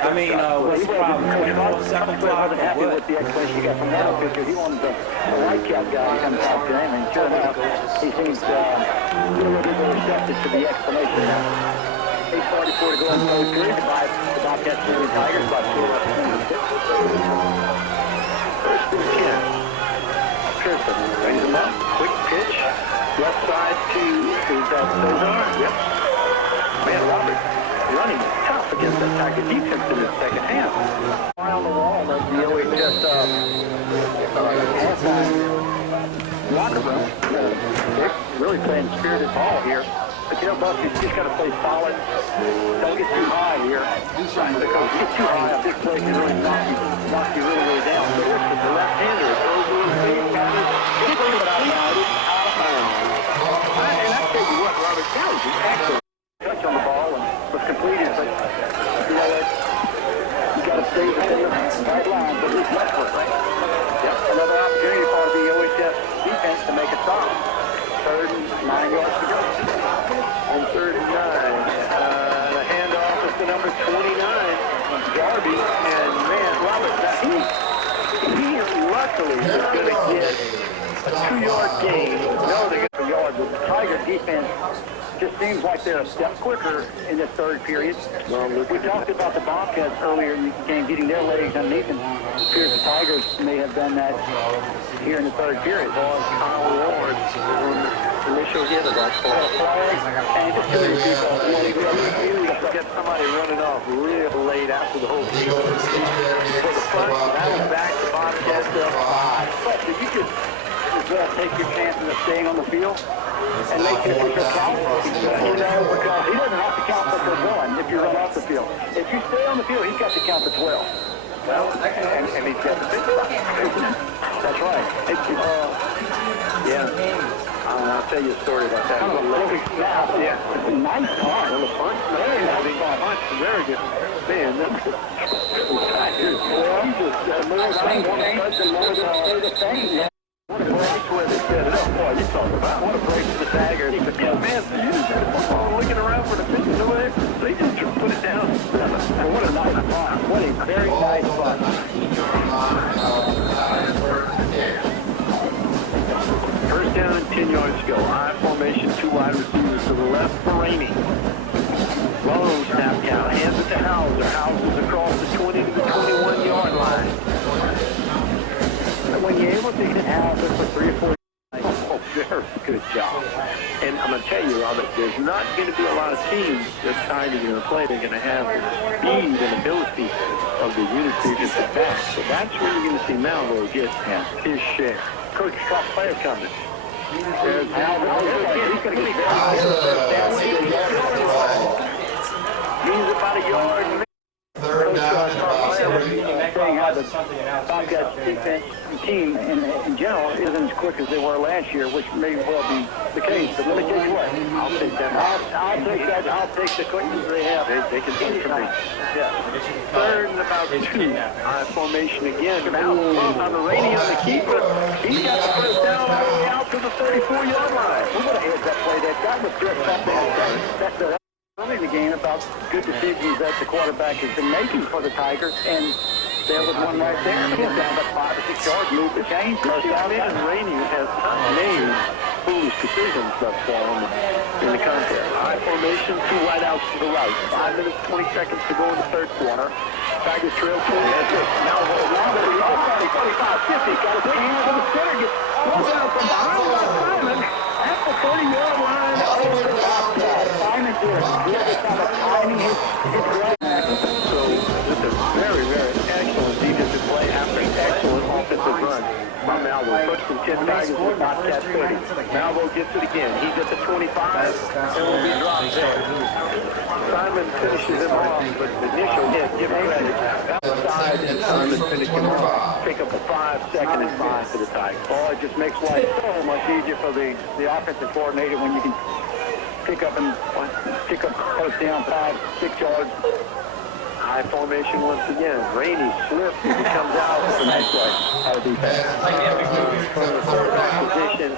I mean, what's the problem? 24 seconds wasn't happy with the explanation he got from that official. He wanted the white cap guy to come talk to him, and sure enough, he seems a little bit receptive to the explanation. 8:44 to go in the third period. The Bobcats and the Tigers by 2. First and 10. Pearson brings him up. Quick pitch. Left side to Cesar. Yep. Man, Robert running tough against that Tiger defense in the second half. Around the wall of the OHS halftime locker room. They're really playing spirited ball here. But you know, Buck, you just got to play solid. Don't get too high here. Because you get too high, a big play can really knock you really, really down. So here's the left-hander. Throws a little bit, got it. Gets it out of bounds. And I tell you what, Robert, that was an excellent touch on the ball and was completed. But you know what? You got to stay within the right line, but it's much for it. Yep, another opportunity for the OHS defense to make a stop. 3rd and 9 yards to go. On 3rd and 9, the handoff is to number 29, Darby, and man, Robert, he luckily is going to get a 2-yard gain. No, they get a yard, but the Tiger defense just seems like they're a step quicker in this third period. Well, we talked about the Bobcats earlier in the game, getting their legs underneath them. It appears the Tigers may have done that here in the third period. Kyle Ward on the initial hit of that ball. And just too many people. You get somebody running off real late after the whole field. For the punt, that was back to Bobcats up 5. But if you could take your chances of staying on the field and make your official count, you know, because he doesn't have to count for the 1 if you run off the field. If you stay on the field, he's got to count to 12. Well, and he's got the 55. That's right. Yeah. I'll tell you a story about that. Kind of a perfect snap. Yeah. It's a nice punt. On the punt. Very nice punt. Very good. Man, that's more things change and more than stay the same. what a break where they set it up. Boy, you talk about what a break for the Tigers. Yeah, man, you just had the football looking around for the pitches over there. They just put it down. And what a nice punt. What a very nice punt. First down and 10 yards to go. I formation, 2 wide receivers to the left for Rainey. Low snap count. Hands it to Hauser. Hauser's across the 20 to the 21-yard line. And when you're able to hit Hauser for 3 or 4 Oh, very good job. And I'm going to tell you, Robert, there's not going to be a lot of teams that Tigers are going to play. They're going to have the speed and ability of the Eunice defensive back. So that's where you're going to see Malvo get his share. Coach Scott player coming. There's he's going to get he's about a yard. 3rd down and about 3. saying how the Bobcats defense team in general isn't as quick as they were last year, which may well be the case. But let me tell you what, I'll take that. I'll take that. I'll take the quickness they have. They can take from me. Yeah. Third and about 2. High formation again. Now on the Rainey on the keeper. He's got the first down all the way out to the 34-yard line. We would have had that play. That was just that early in the game about good decisions that the quarterback has been making for the Tigers, and there was one right there. He was down about 5 or 6 yards, moved the chains, first down in. And Rainey has not made foolish decisions thus far in the contest. High formation, 2 wideouts to the right. 5 minutes, 20 seconds to go in the third quarter. Tigers trail 2. That's it. Now, 45, 50. Got his hand to the center. Gets thrown down from behind Simon at the 30-yard line. Over the Bobcats. Simon did a really kind of timing his right. So, just a very, very excellent defensive play after an excellent offensive run from Malvo. First and 10 Tigers with Bobcat 30. Malvo gets it again. He's at the 25 and will be dropped there. Simon finishes him off, but the initial hit, give him credit. Outside, and Simon finished him off. Pick up a 5-second and 5 for the Tigers. Oh, it just makes life so much easier for the offensive coordinator when you can pick up first down 5, 6 yards. High formation once again. Rainey slips as he comes out from that defense. From the quarterback position,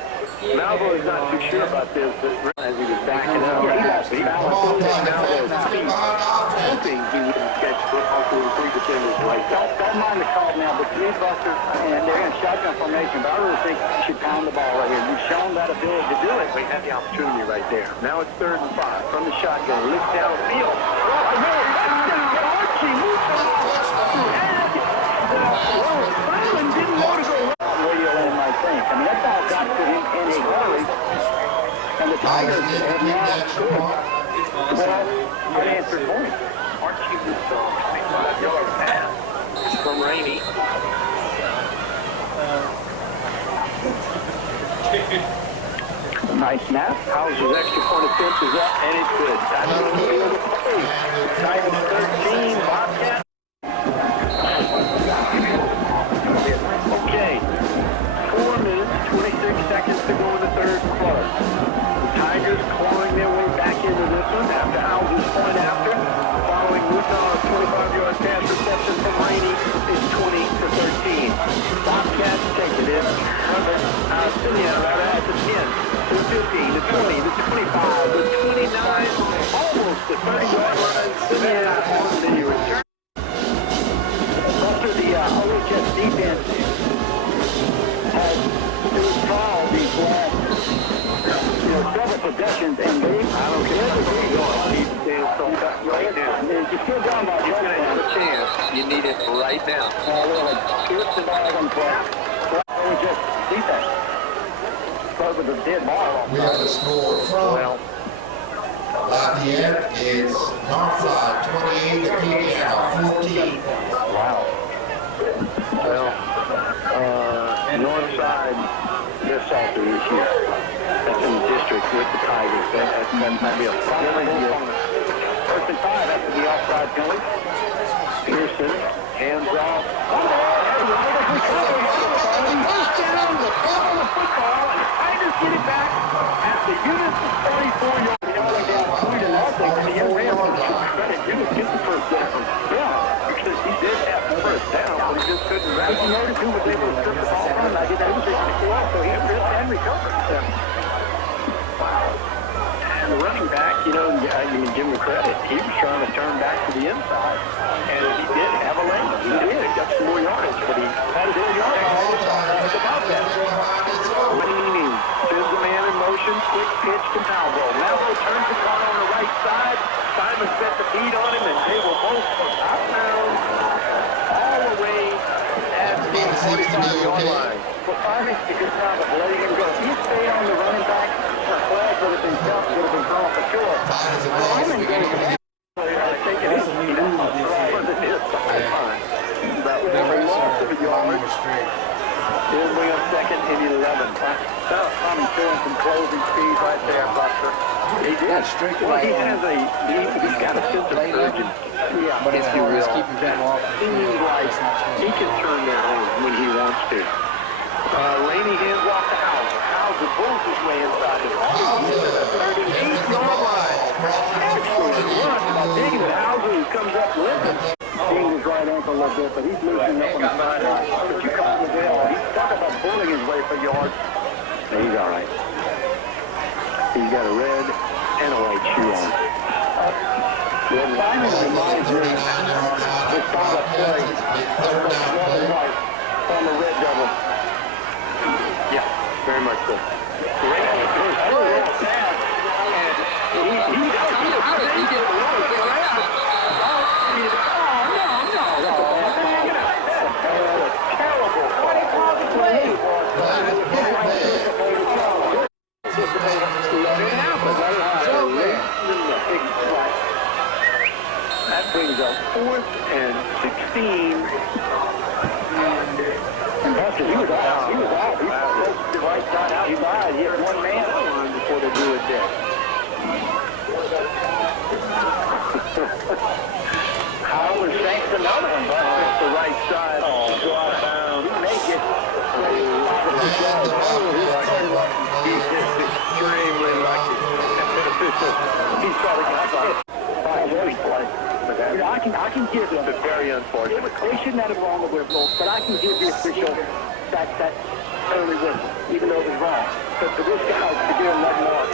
Malvo is not too sure about this, but as he was backing up, he balanced Malvo's feet, hoping he wouldn't catch football to the 3 defenders right. Don't mind the call now, but these busters, and they're in shotgun formation, but I really think you should pound the ball right here. You've shown that ability to do it. We had the opportunity right there. Now it's 3rd and 5 from the shotgun. Looks downfield. Archie moves Simon didn't know to go right. Radio land might think. I mean, that ball got to him in a hurry, and the Tigers have now scored. Well, unanswered point. Archie moves on. 65-yard pass from Rainey. Nice snap. Houser's extra point attempt is up, and it's good. Tigers field of play. Tigers 13, Bobcats. Okay, 4 minutes, 26 seconds to go in the third quarter. The Tigers clawing their way back into this one after Houser's point after. Following Utah's 25-yard pass reception from Rainey is 20-13. Bobcats take it in. Simeon rather at the 10, to 15, to 20, to 25, to 29, almost the 30-yard line. Simeon on the return. After the OHS defense has withdrawn these last several possessions, and they I don't care where you go. He's staying so right now. You're still down by You're going to have a chance. You need it right now. Here's the ball on the OHS defense. Start with a dead ball. We have a score from Lafayette. It's Northside 28, Acadiana 14. Wow. Well, Northside, they're salty this year. That's in the district with the Tigers. That might be a problem here. 1st and 5 after the offside penalty. Pearson, hands off. Get it back at the Eunice 44-yard line down 2-0. The young man wants to credit Eunice get the first down. Yeah, because he did have the first down, but he just couldn't wrap. Did you notice who was able to strip the ball from him? I did that. So he ripped and recovered. Wow. And the running back, you can give him credit. He was trying to turn back to the inside, and he did have a lane. He did. He got some more yardage, but he had a 4-yard line. It's about that. Rainey sends a man in motion, quick pitch to Malvo. Malvo turns the corner on the right side. Simon set the beat on him, and they will both outbound all the way at the 45-yard line. Well, Simon did a good job of letting him go. If he stayed on the running back, the flag would have been tough, would have been thrown for sure. Simon gave him that. Taking it about 4 loss of a yard. Here's we on 2nd and 11. time and showing some closing speed right there, Buster. He did. Well, he's got a sense of urgency. Yeah, But if as you far as will. keeping people off the Seems field, like it's not so he can turn that on when he wants to. Rainey hands off to Hauser. Hauser pulls his way inside the 38-yard line. Excellent run by David Hauser, who comes up limping. Seeing his right ankle a little bit, but he's loosening up on the sideline. But you call him Adele. He's talking about pulling his way for yards. He's all right. He's got a red and a white shoe on. The assignment reminds me of this kind of play on the red double. Yeah, very much so. Rainey goes real fast, and he did That brings up 4th and 16. And Buster, he was out. He was out. He was the right side out. He died. He had one man on before they do it there. Howard shanks another one, but it's the right side. Go out of bounds. Make it. He's just extremely lucky. He saw the guy. You know, I can give them. It's very unfortunate. They shouldn't have it wrong the whistle, but I can give the official that early whistle, even though it was wrong. But for this guy to give him that mark,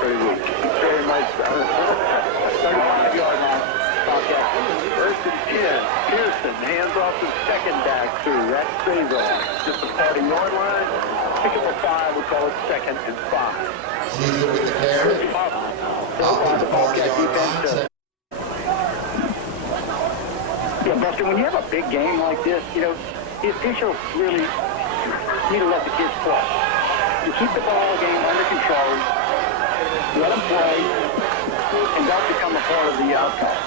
Pretty weak. Very much so. 35-yard line. Bobcats. 1st and 10. Pearson hands off the second back through. That's Cesar. Just a 40-yard line. Pick up a 5. We'll call it 2nd and 5. Caesar with the carry. Out to the 40-yard line. Yeah, Buster, when you have a big game like this, you know, the officials really need to let the kids play. You keep the ball game under control, let them play, and don't become a part of the outcome.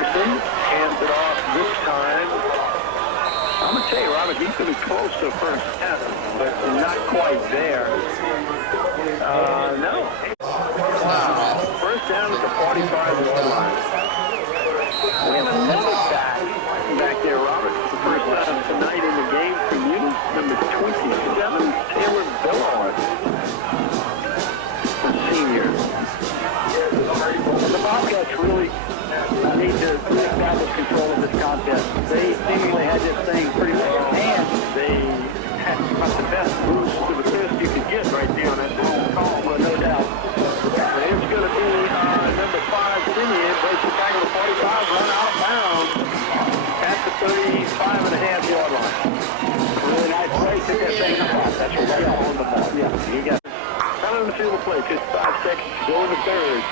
Pearson hands it off this time. I'm going to tell you, Robert, he's going to be close to the first half, but not quite there. No. Wow. First down at the 45-yard line. We have another back there, Robert. The first time tonight in the game for Eunice, number 27, Taylor Billard, the senior. The Bobcats really need to establish control of this contest. They seemingly had this thing pretty much in hand. They had about the best boost to the fist you could get right there on that long call, but no doubt. But it's going to be number 5, Simeon, breaks the tackle to 45, run out of bounds at the 35.5-yard line. Really nice play, took that thing off. That's right on the ball. Yeah, he got out on the field of play, just 5 seconds to go in the third.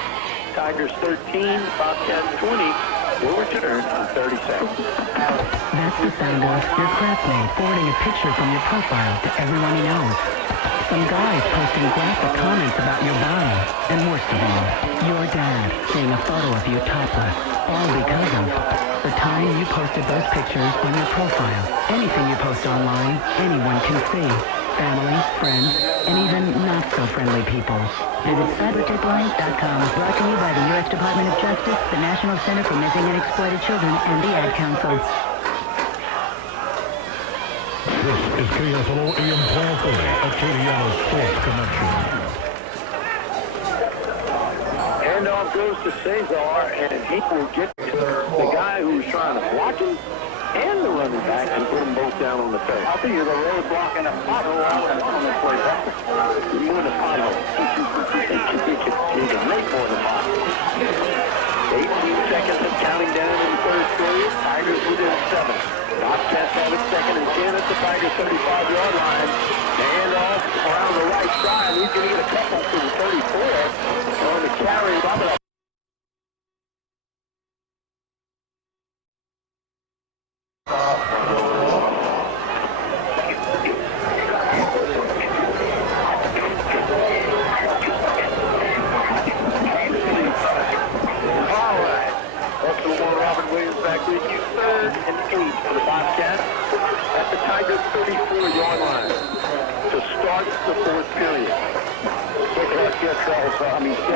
Tigers 13, Bobcats 20. We'll return in 30 seconds. That's the sound of your classmate forwarding a picture from your profile to everyone he knows. Some guys posting graphic comments about your body. And worst of all, your dad seeing a photo of you topless. All because of the time you posted those pictures on your profile. Anything you post online, anyone can see. Family, friends, and even not-so-friendly people. Visit cybertechline.com. Brought to you by the U.S. Department of Justice, the National Center for Missing and Exploited Children, and the Ad Council. This is KSLO AM 1230, Acadiana's Sports Connection. Handoff goes to Cesar, and he will get the guy who was trying to block him and the running back and put them both down on the face. I think you're the road blocking a pothole on the play back. More than a pothole. He can make more than a pothole. 18 seconds of counting down in the third period. Tigers within 7. Bobcats have it 2nd and 10 at the Tigers 35-yard line. The handoff around the right side. He's going to get a couple to the 34 on the carry. Robert. Back with you, 3rd and 8 for the Bobcats at the Tigers 34-yard line to start the the fourth period. Still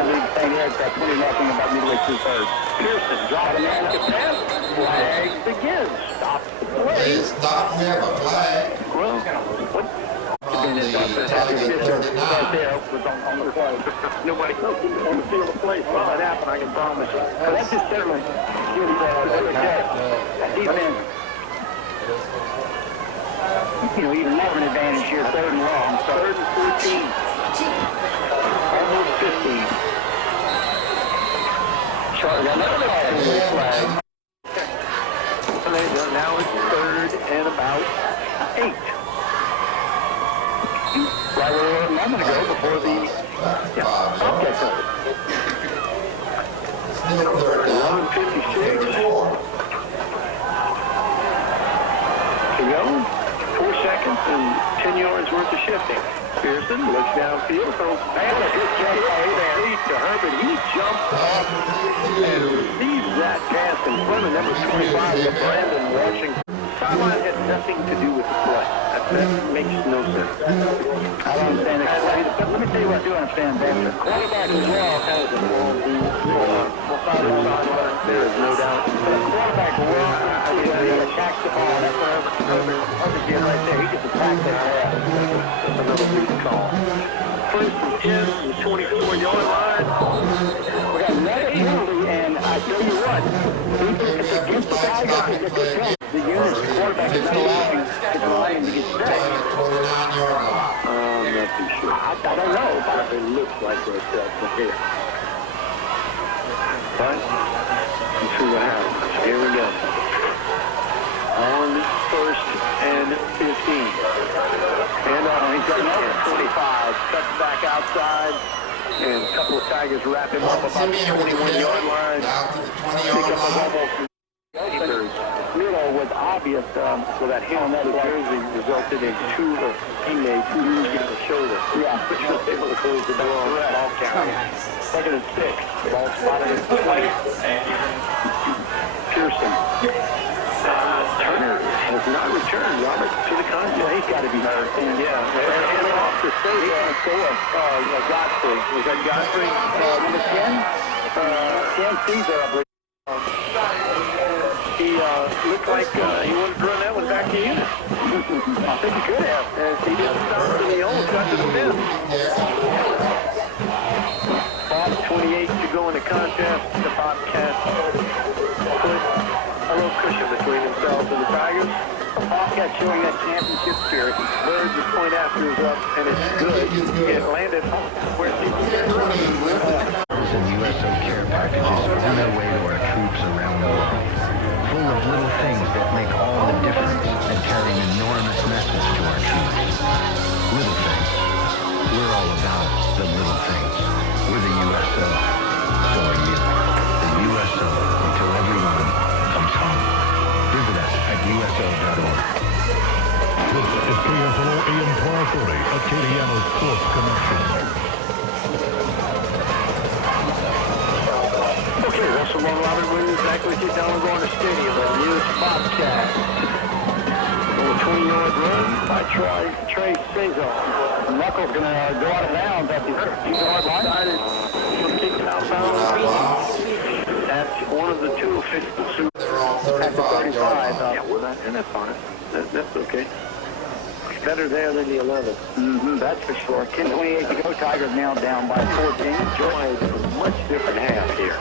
lead St. Ed's at 20-0 about midway through third. Pearson dropped a basket pass. Flag begins. Stop the play. Stop, never flag. Well, what? Nobody on the field of play saw that happen, I can promise you. So that just certainly gives defense, even more of an advantage here, third and long. Third and 14. Almost 15. Flag. Now it's third and about 8. Right where we were a moment ago before the Bobcats got it. Still third down. 11:56 to go. 4 seconds and 10 yards worth of shifting. Pearson looks downfield, throws pass. Good catch to Herbert. He jumps off and receives that pass in front of number 25 to Brandon Washington. Sideline had nothing to do with the play. That makes no sense. I don't understand it. But let me tell you what I do understand, Ben. The quarterback as well has a There is no doubt. the quarterback will he attacks the ball. That's what Herbert did right there. He just attacked that ball. Another big call. First and 10 from the 24-yard line. We got another penalty, and I tell you what, even if it's against the Tigers, the Eunice quarterback is not allowing him to get sacked. 29-yard line. I'm not too sure. I don't know, but It looks like they're set from here. But let's see what happens. Here we go. On first and 15. And he's got another 25. Cuts back outside. And a couple of Tigers wrap him up about the 21-yard line. Down to the Pick 20-yard up a line. bubble. Milo was obvious. So that hit on that jersey resulted in two teammates losing the shoulder. Yeah. Which was able to close the door on the ball count. Second and 6. Ball spotted at 20. Pearson. Turner has not returned, Robert, to the contest. Yeah, he's got to be hurt. Yeah. And off the stage on a score. Godfrey. Was that Godfrey? Number 10? 10 Caesar, I believe. He looked like he wanted to run that one back to Eunice. I think he could have. As he didn't stop until he almost got to the fence. 5:28 to go in the contest. The Bobcats put a little cushion between themselves and the Tigers. The Bobcats showing that championship spirit. Birds' point after is up, and it's good. It landed where it needs to be. And USO care packages on their way to our troops around the world, full of little things that make all the difference and carry an enormous message to our troops. Little things. We're all about the little things. We're the USO. So are you. The USO until everyone comes home. Visit us at USO.org. This is KFLO AM 1230, Acadiana's Sports Connection. Okay, Russell Long Robert Williams back with you down going to stadium. The Eunice Bobcats. On a 20-yard run by Trey Cesar. Knuckles going to go out of bounds at the 2-yard line. He'll kick it outbound. That's one of the two officials. They're on At the 35. 35. Yeah, well, that's fine. That's okay. Better there than the 11. That's for sure. 10:28 to go. Tigers now down by 14. Joy is a much different half here.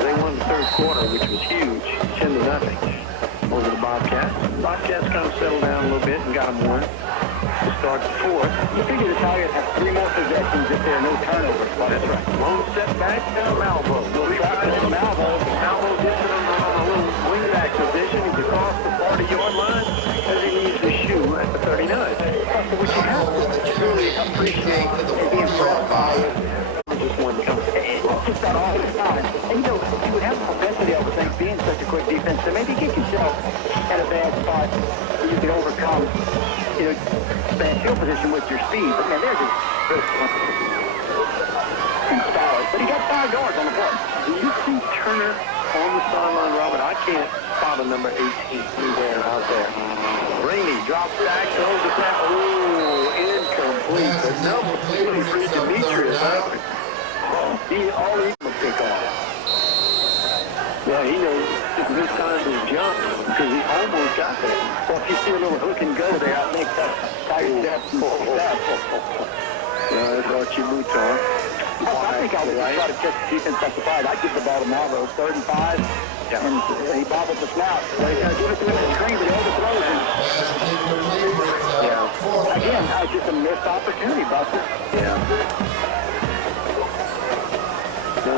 They won the third quarter, which was huge, 10-0 over the Bobcats. Bobcats kind of settled down a little bit and got them one to start the fourth. You figure the Tigers have 3 more possessions if there are no turnovers. That's right. Lone setback and Malvo. Little shot to Malvo. Malvo gets it on a little wingback position. He's across the 40-yard line as he needs the shoe at the 39. Which you have to truly appreciate and be impressed by. Just one comes. It's just that all the time. And you would have the propensity, I would think, being such a quick defense, to maybe get yourself at a bad spot where you can overcome, bad field position with your speed. But man, there's just solid. But he got 5 yards on the play. Do you see Turner on the sideline, Robert? I can't spot a number 18 there out there. Rainey drops back, throws it back. Ooh, incomplete. Pass But is no, incomplete. he free Brings up Demetrius. third down. All he can pick off. Yeah, he knows this time to jump because he almost got there. Well, if you see a little hook and go there, I think that's Tiger depth and success. I thought you moved on. I think I would try to catch the defense off the side. I'd give the ball to Malvo, 3rd and 5, and he bobbles the snap. So he's going to give it to him at the screen, but he overthrows him. Pass is incomplete. Brings up fourth down. Again, just a missed opportunity, Buster. Yeah. So,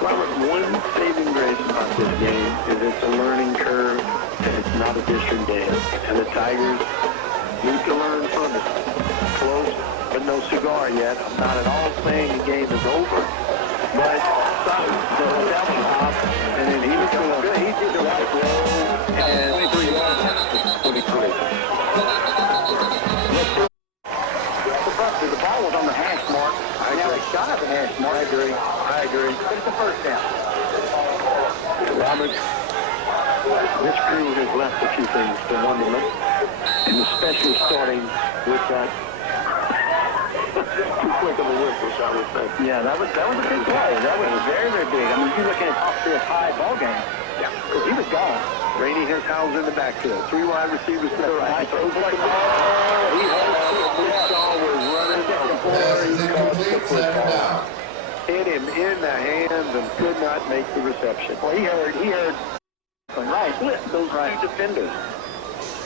Robert, one saving grace about this game is it's a learning curve and it's not a district game. And the Tigers need to learn from it. Close, but no cigar yet. I'm not at all saying the game is over. But the top, and then he was doing good. He did the right roll and 3 yards. 23. The ball was on the hash mark. Now it's shot at the hash mark. I agree. But it's a first down. Robert, this crew has left a few things to wonderment, and especially starting with that too quick of a whistle, shall we say. Yeah, that was a big play. That was very, very big. I mean, you're looking at possibly a high ball game. Yeah. Because he was gone. Rainey has Howes in the backfield. 3 wide receivers to the right. Nice overlay. He was running Pass is incomplete. 2nd down. hit him in the hands and could not make the reception. Well, he heard. Right, split those Two defenders.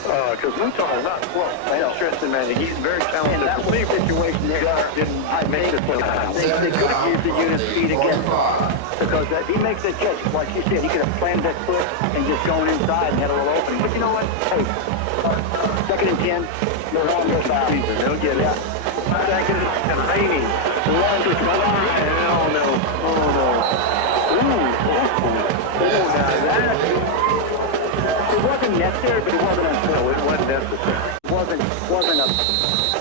Because Luton is not slow. I'm stressing that he's very talented. And that was a situation there. Didn't make the They could have used the Eunice speed again. Because he makes that catch, like you said, he could have planted that foot and just gone inside and had a little opening. But you know what? Hey, 2nd and 10, no long goes by. They'll get it. 2nd and Rainey. Oh no. It wasn't necessary, but it wasn't unfair. No, it wasn't necessary. It wasn't a...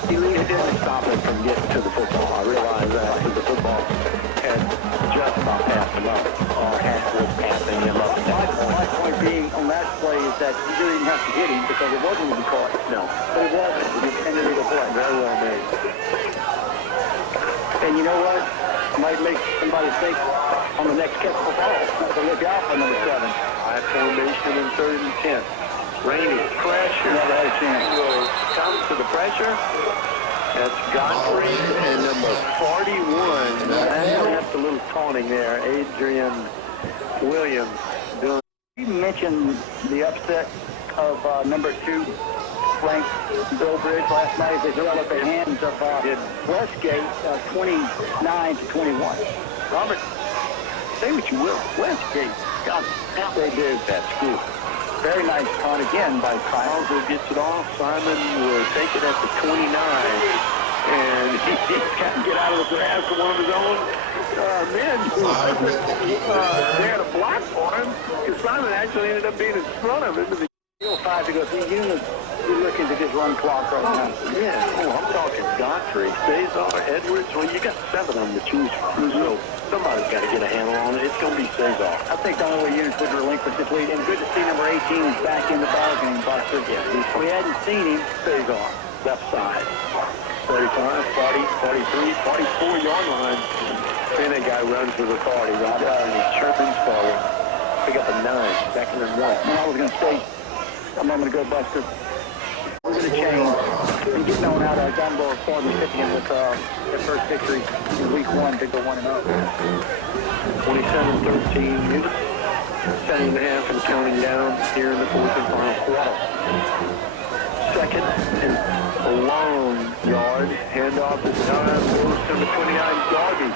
It didn't stop him from getting to the football. I realize that because the football had just about passed him up, or was passing him up at that point. My point being on that play is that you didn't even have to hit him because it wasn't going to be caught. No. But it wasn't. It ended with a play. Very well made. And you know what? Might make somebody think on the next catch of the ball to look out for number 7. High formation in 3rd and 10. Rainey, pressure. Never had a chance. Will come to the pressure. That's Godfrey and number 41. That's a little taunting there. Adrian Williams doing. You mentioned the upset of number 2 ranked Bill Bridge last night as they fell at the hands of Westgate, 29-21. Robert, say what you will. Westgate, God, they did that school. Very nice punt again by Kyle. Who gets it off. Simon will take it at the 29. And he's got to get out of the grass to one of his own men. They had a block for him. Because Simon actually ended up being in front of him. 5 to go. Eunice, you're looking to just run clock right now. Yeah. Oh, I'm talking Godfrey, Cesar, Edwards. Well, you got 7 of them to choose from. So somebody's got to get a handle on it. It's going to be Cesar. I think the only way Eunice would relinquish this lead. And good to see number 18 is back in the ballgame, Buster. Yeah, We hadn't seen him. Cesar, left side. 35, 40, 43, 44-yard line. Then that guy runs with authority. Robert chirping forward. Pick up a 9, second and 1. And I was going to say, I'm going to go, Buster. We're going to change. And getting on out of John Boyle Ford was picking him with their first victory in week 1 to go 1-0. 27-13, 7.5 and counting down here in the 4th and final quarter. 2nd and a long yard. Handoff this time goes to the 29, Darby. I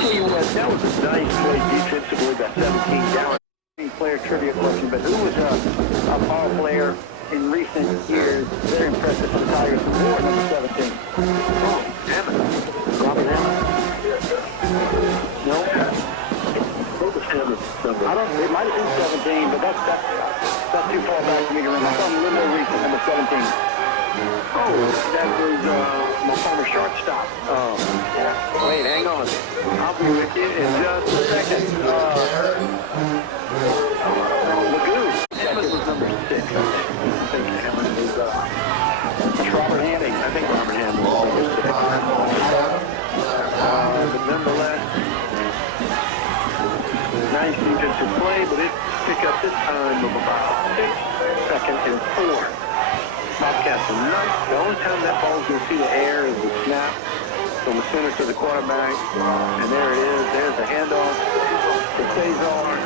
tell you what, that was a nice play defensively, that 17 down. Player trivia question, but who was a ball player in recent years very impressive for the Tigers before number 17? Oh, Hammond. Robert Hammond. No? What was Hammond's number? I don't. It might have been 17, but that's too far back for me to remember. I thought a little more recent, number 17. Oh, that was my former shortstop. Oh, yeah. Wait, hang on. I'll be with you in just a second. Magoo. Hammond was number 6. I think Hammond was, That's Robert Hammond. I think extra play, but it picked up this time of about 6 seconds and 4. Bobcats are nice. The only time that ball's going to see the air is the snap from the center to the quarterback. And there it is. There's the handoff to Cesar.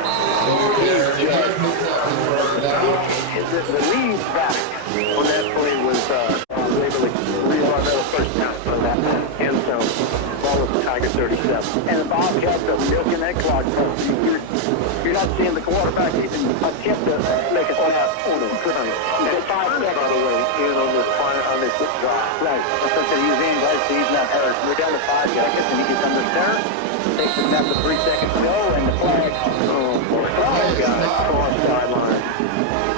The lead back on that play was able to reel another first down for that end zone. Ball was the Tiger 37. And the Bobcats are milking that clock. You're not seeing the quarterback even attempt to make a snap on him. And 5 seconds, by the way, in on this drive. Right. That's what they use in, right? So he's not hurt. We're down to 5 seconds, and he gets under center. Takes the snap with 3 seconds to go, and the flag. Cross sideline.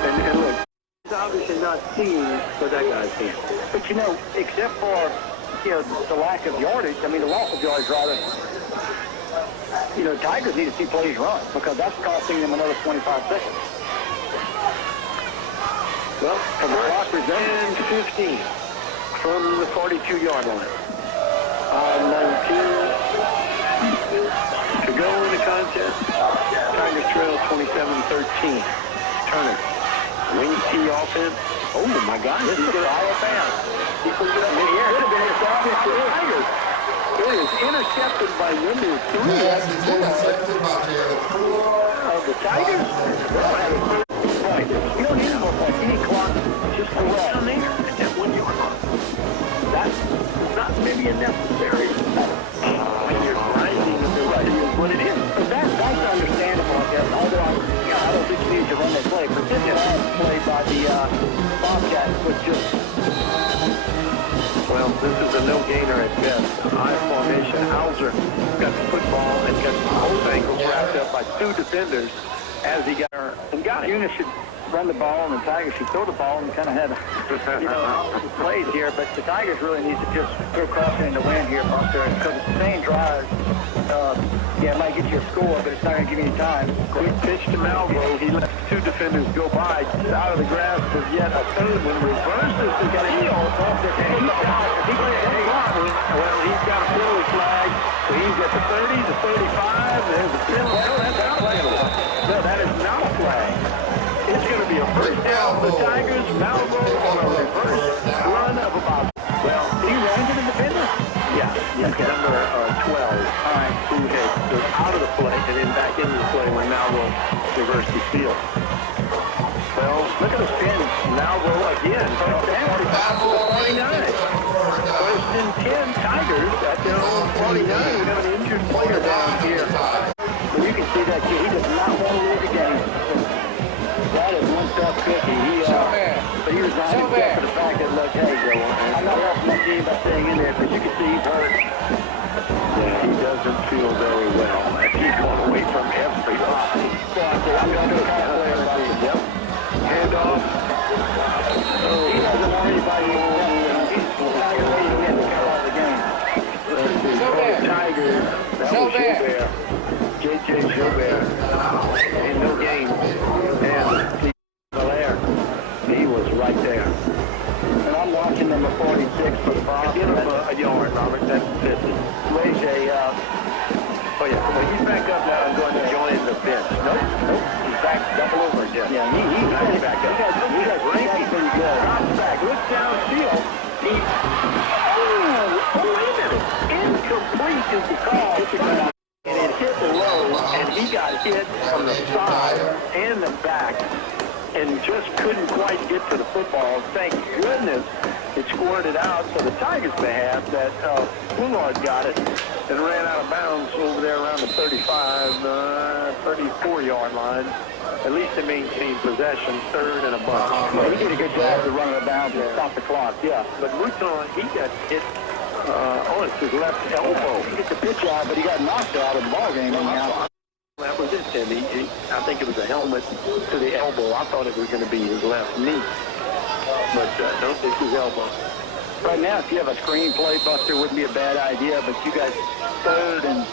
And look, he's obviously not seeing what that guy's seeing. But you know, except for the lack of yardage, I mean the loss of yardage rather. Tigers need to see plays run because that's costing them another 25 seconds. Well, the clock is and 15 from the 42-yard line. 19 to go in the contest. Tigers trail 27-13. Turner, wing T offense. Oh my God! This is a high bounce. He puts it up in the air. Could have been intercepted for the Tigers. It is intercepted by number 3. Yes, it's intercepted by the 4 of the Tigers. Right. You don't need more points. You need clock just to run down there at 1 yard line. That's not maybe a necessary. When you're grinding the ability is what it is. But that's understandable, I guess. Although I don't think you need to run that play. Particularly that play by the Bobcats was just. Well, this is a no-gainer at best. High formation. Hauser got the football and got both ankles wrapped up by 2 defenders as he got her and got it. Eunice should run the ball, and the Tigers should throw the ball, and kind of had plays here. But the Tigers really need to just go crossing in the wind here, Buster, because it's the same drive. It might get you a score, but it's not going to give you any time. Quick pitch to Malvo. He let 2 defenders go by. Out of the grasp of yet a third one. Reverses. He's got a heel off the he's got a penalty flag. So he's at the 30, the 35. There's a penalty. No, that's not a flag. No, that is not a flag. It's going to be a first down for the Tigers. Malvo on a reverse run of about. Well, he ran to the defender? Yeah, number 12. All right. Who was out of the play and then back into the play when Malvo reversed the field. Well, look at the spin. Malvo again. First down. 49. First and 10 Tigers at their own 49. We have an injured player down here. But you can see that kid. He does not want to lose the game. That is one tough cookie. But he resigned himself to the fact that, look, hey, I'm not helping my team by staying in there, but you can see he's hurt. Yeah, he doesn't feel very well. He's going away from everybody. So I said, I'm going to go call player. Yep. Hand off. He doesn't want anybody to win. He's not going to wait to get the cut out of the game. Tigers. That was Gilbert. J.J. Gilbert. In no game. And Steve Valaire. He was right there. And I'm watching number 46 for the Bobcats. Give him a yard, Robert. That's 50. Raise a, oh, yeah. Well, he's back up now and going to join the bench. Nope. He's back double over again. Yeah, he's back up. He got ranking pretty good. Drops back. Looks downfield. Wait a minute. Incomplete is the call. And it hit low, and he got hit from the side and the back. And just couldn't quite get to the football. Thank goodness it squirted out for the Tigers' behalf that Poulard got it and ran out of bounds over there around the 35, 34-yard line. At least they maintained possession, 3rd and a bunch. Well, he did a good job to run out of bounds and stop the clock. Yeah, but Mouton, he got hit on his left elbow. He gets a pitch out, but he got knocked out of the ballgame anyhow. That was it, Tim. I think it was a helmet to the elbow. I thought it was going to be his left knee. But no, it's his elbow. Right now, if you have a screenplay, Buster, wouldn't be a bad idea. But you guys 3rd and,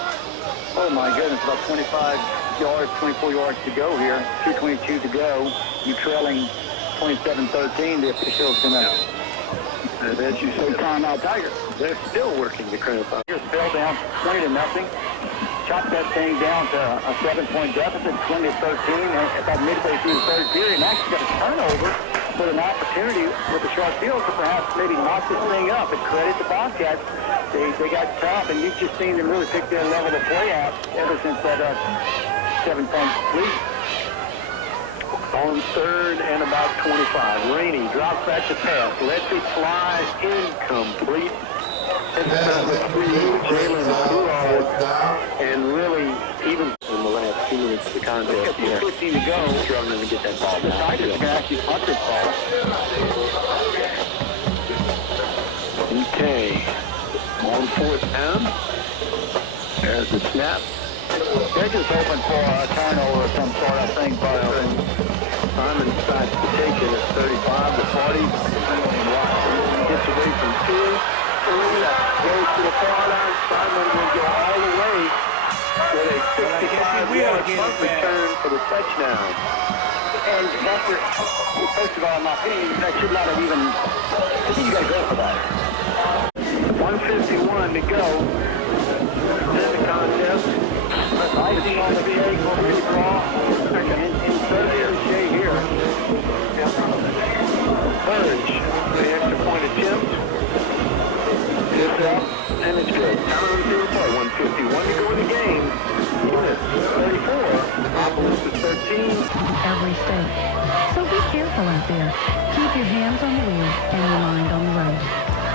oh my goodness, about 25 yards, 24 yards to go here. 2:22 to go. You trailing 27-13. The official's going to, as you say, timeout Tigers. They're still working the critical. Tigers fell down 20-0. chopped that thing down to a 7-point deficit, 20-13, about midway through the third period, and actually got a turnover with an opportunity with a short field to perhaps maybe knock this thing up. And credit the Bobcats. They got tough, and you've just seen them really pick their level of play out ever since that 7-point lead. On third and about 25. Rainey drops back to pass. Lets it fly. Incomplete. And really, even in the last 2 minutes of the contest, 15 to go, struggling to get that ball. The Tigers can actually punt this ball. Okay. On fourth down. There's the snap. They're just hoping for a turnover of some sort, I think, but Simon decides to take it at 35 to 40. Gets away from 2. 3. Goes to the far line. Simon will go all the way with a 65-yard punt return for the touchdown. And that's where, first of all, in my opinion, that should not have even, I think you got to go for that. 1:51 to go in the contest. Icing on the cake, really raw. In third Shea here. Burge, the extra point attempt. It's up, and it's good. Down on the field play, 1:51 to go in the game. Eunice, 34. Opelousas, 13. Every state. So be careful out there. Keep your hands on the wheel and your mind on the road.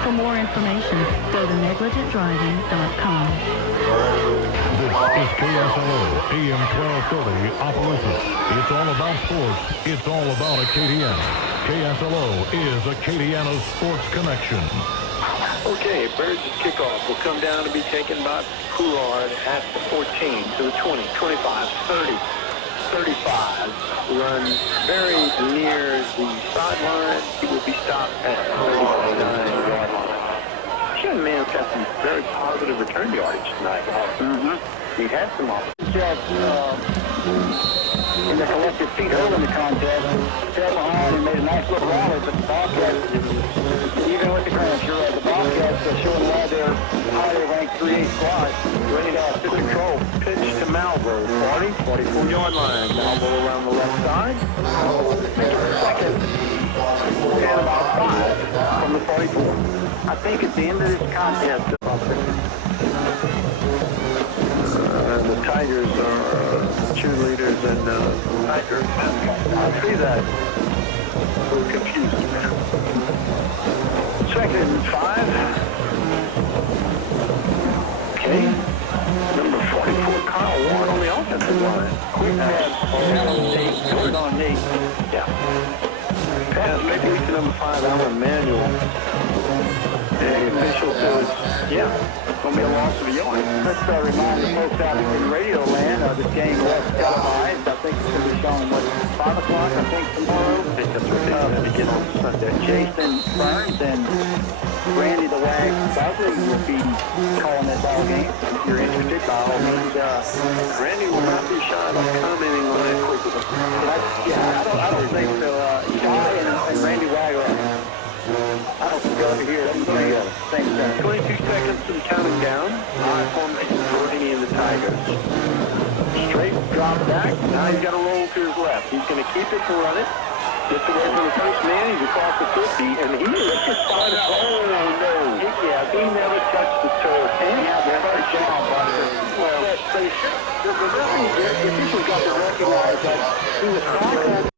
For more information, go to negligentdriving.com. This is KSLO, AM 1230, Opelousas. It's all about sports. It's all about Acadiana. KSLO is Acadiana's sports connection. Okay, Burge's kickoff will come down to be taken by Coulard at the 14, to the 20, 25, 30, 35. Run very near the sideline. He will be stopped at the 39-yard line. Young man's got some very positive return yardage tonight. He had some In the collective feet early in the contest, fell behind and made a nice little rally, but the Bobcats, even with the crunch, the Bobcats are showing why they're highly ranked 3A squad, ready to have control. Pitch to Malvo, 40, 44-yard line. Malvo around the left side. Second, and about 5 from the 44. I think at the end of this contest, the Tigers are cheerleaders and Tigers. I see that. A little confused. Second and 5. Okay. Number 44, Kyle Ward on the offensive line. quick pass on Nate, good on Nate. Yeah. Pass maybe to number 5, Alan Manuel. The official says, yeah, it's going to be a loss of a yard. Let's remind the folks out in radio land, this game was televised. I think it's going to be shown, 5 o'clock, I think, tomorrow. I think that's what they have to get on Sunday. Jason Burns and Randy the Wag Buckley will be calling that ball game. If you're interested, by all means. Randy will not be shy about commenting on that quickly. I don't think so. Shy and Randy Wagler, I don't think over here. Let's go together. Same thing. 22 seconds and counting down. High formation for any of the Tigers. Straight drop back. Now he's got to roll to his left. He's going to keep it to run it. Gets away from the first man. He's across the 50, and he lifts his side. Oh, no. He never touched the turf. And he had the first job, Buster. Well, they should. The referee, if people got to recognize that he was trying to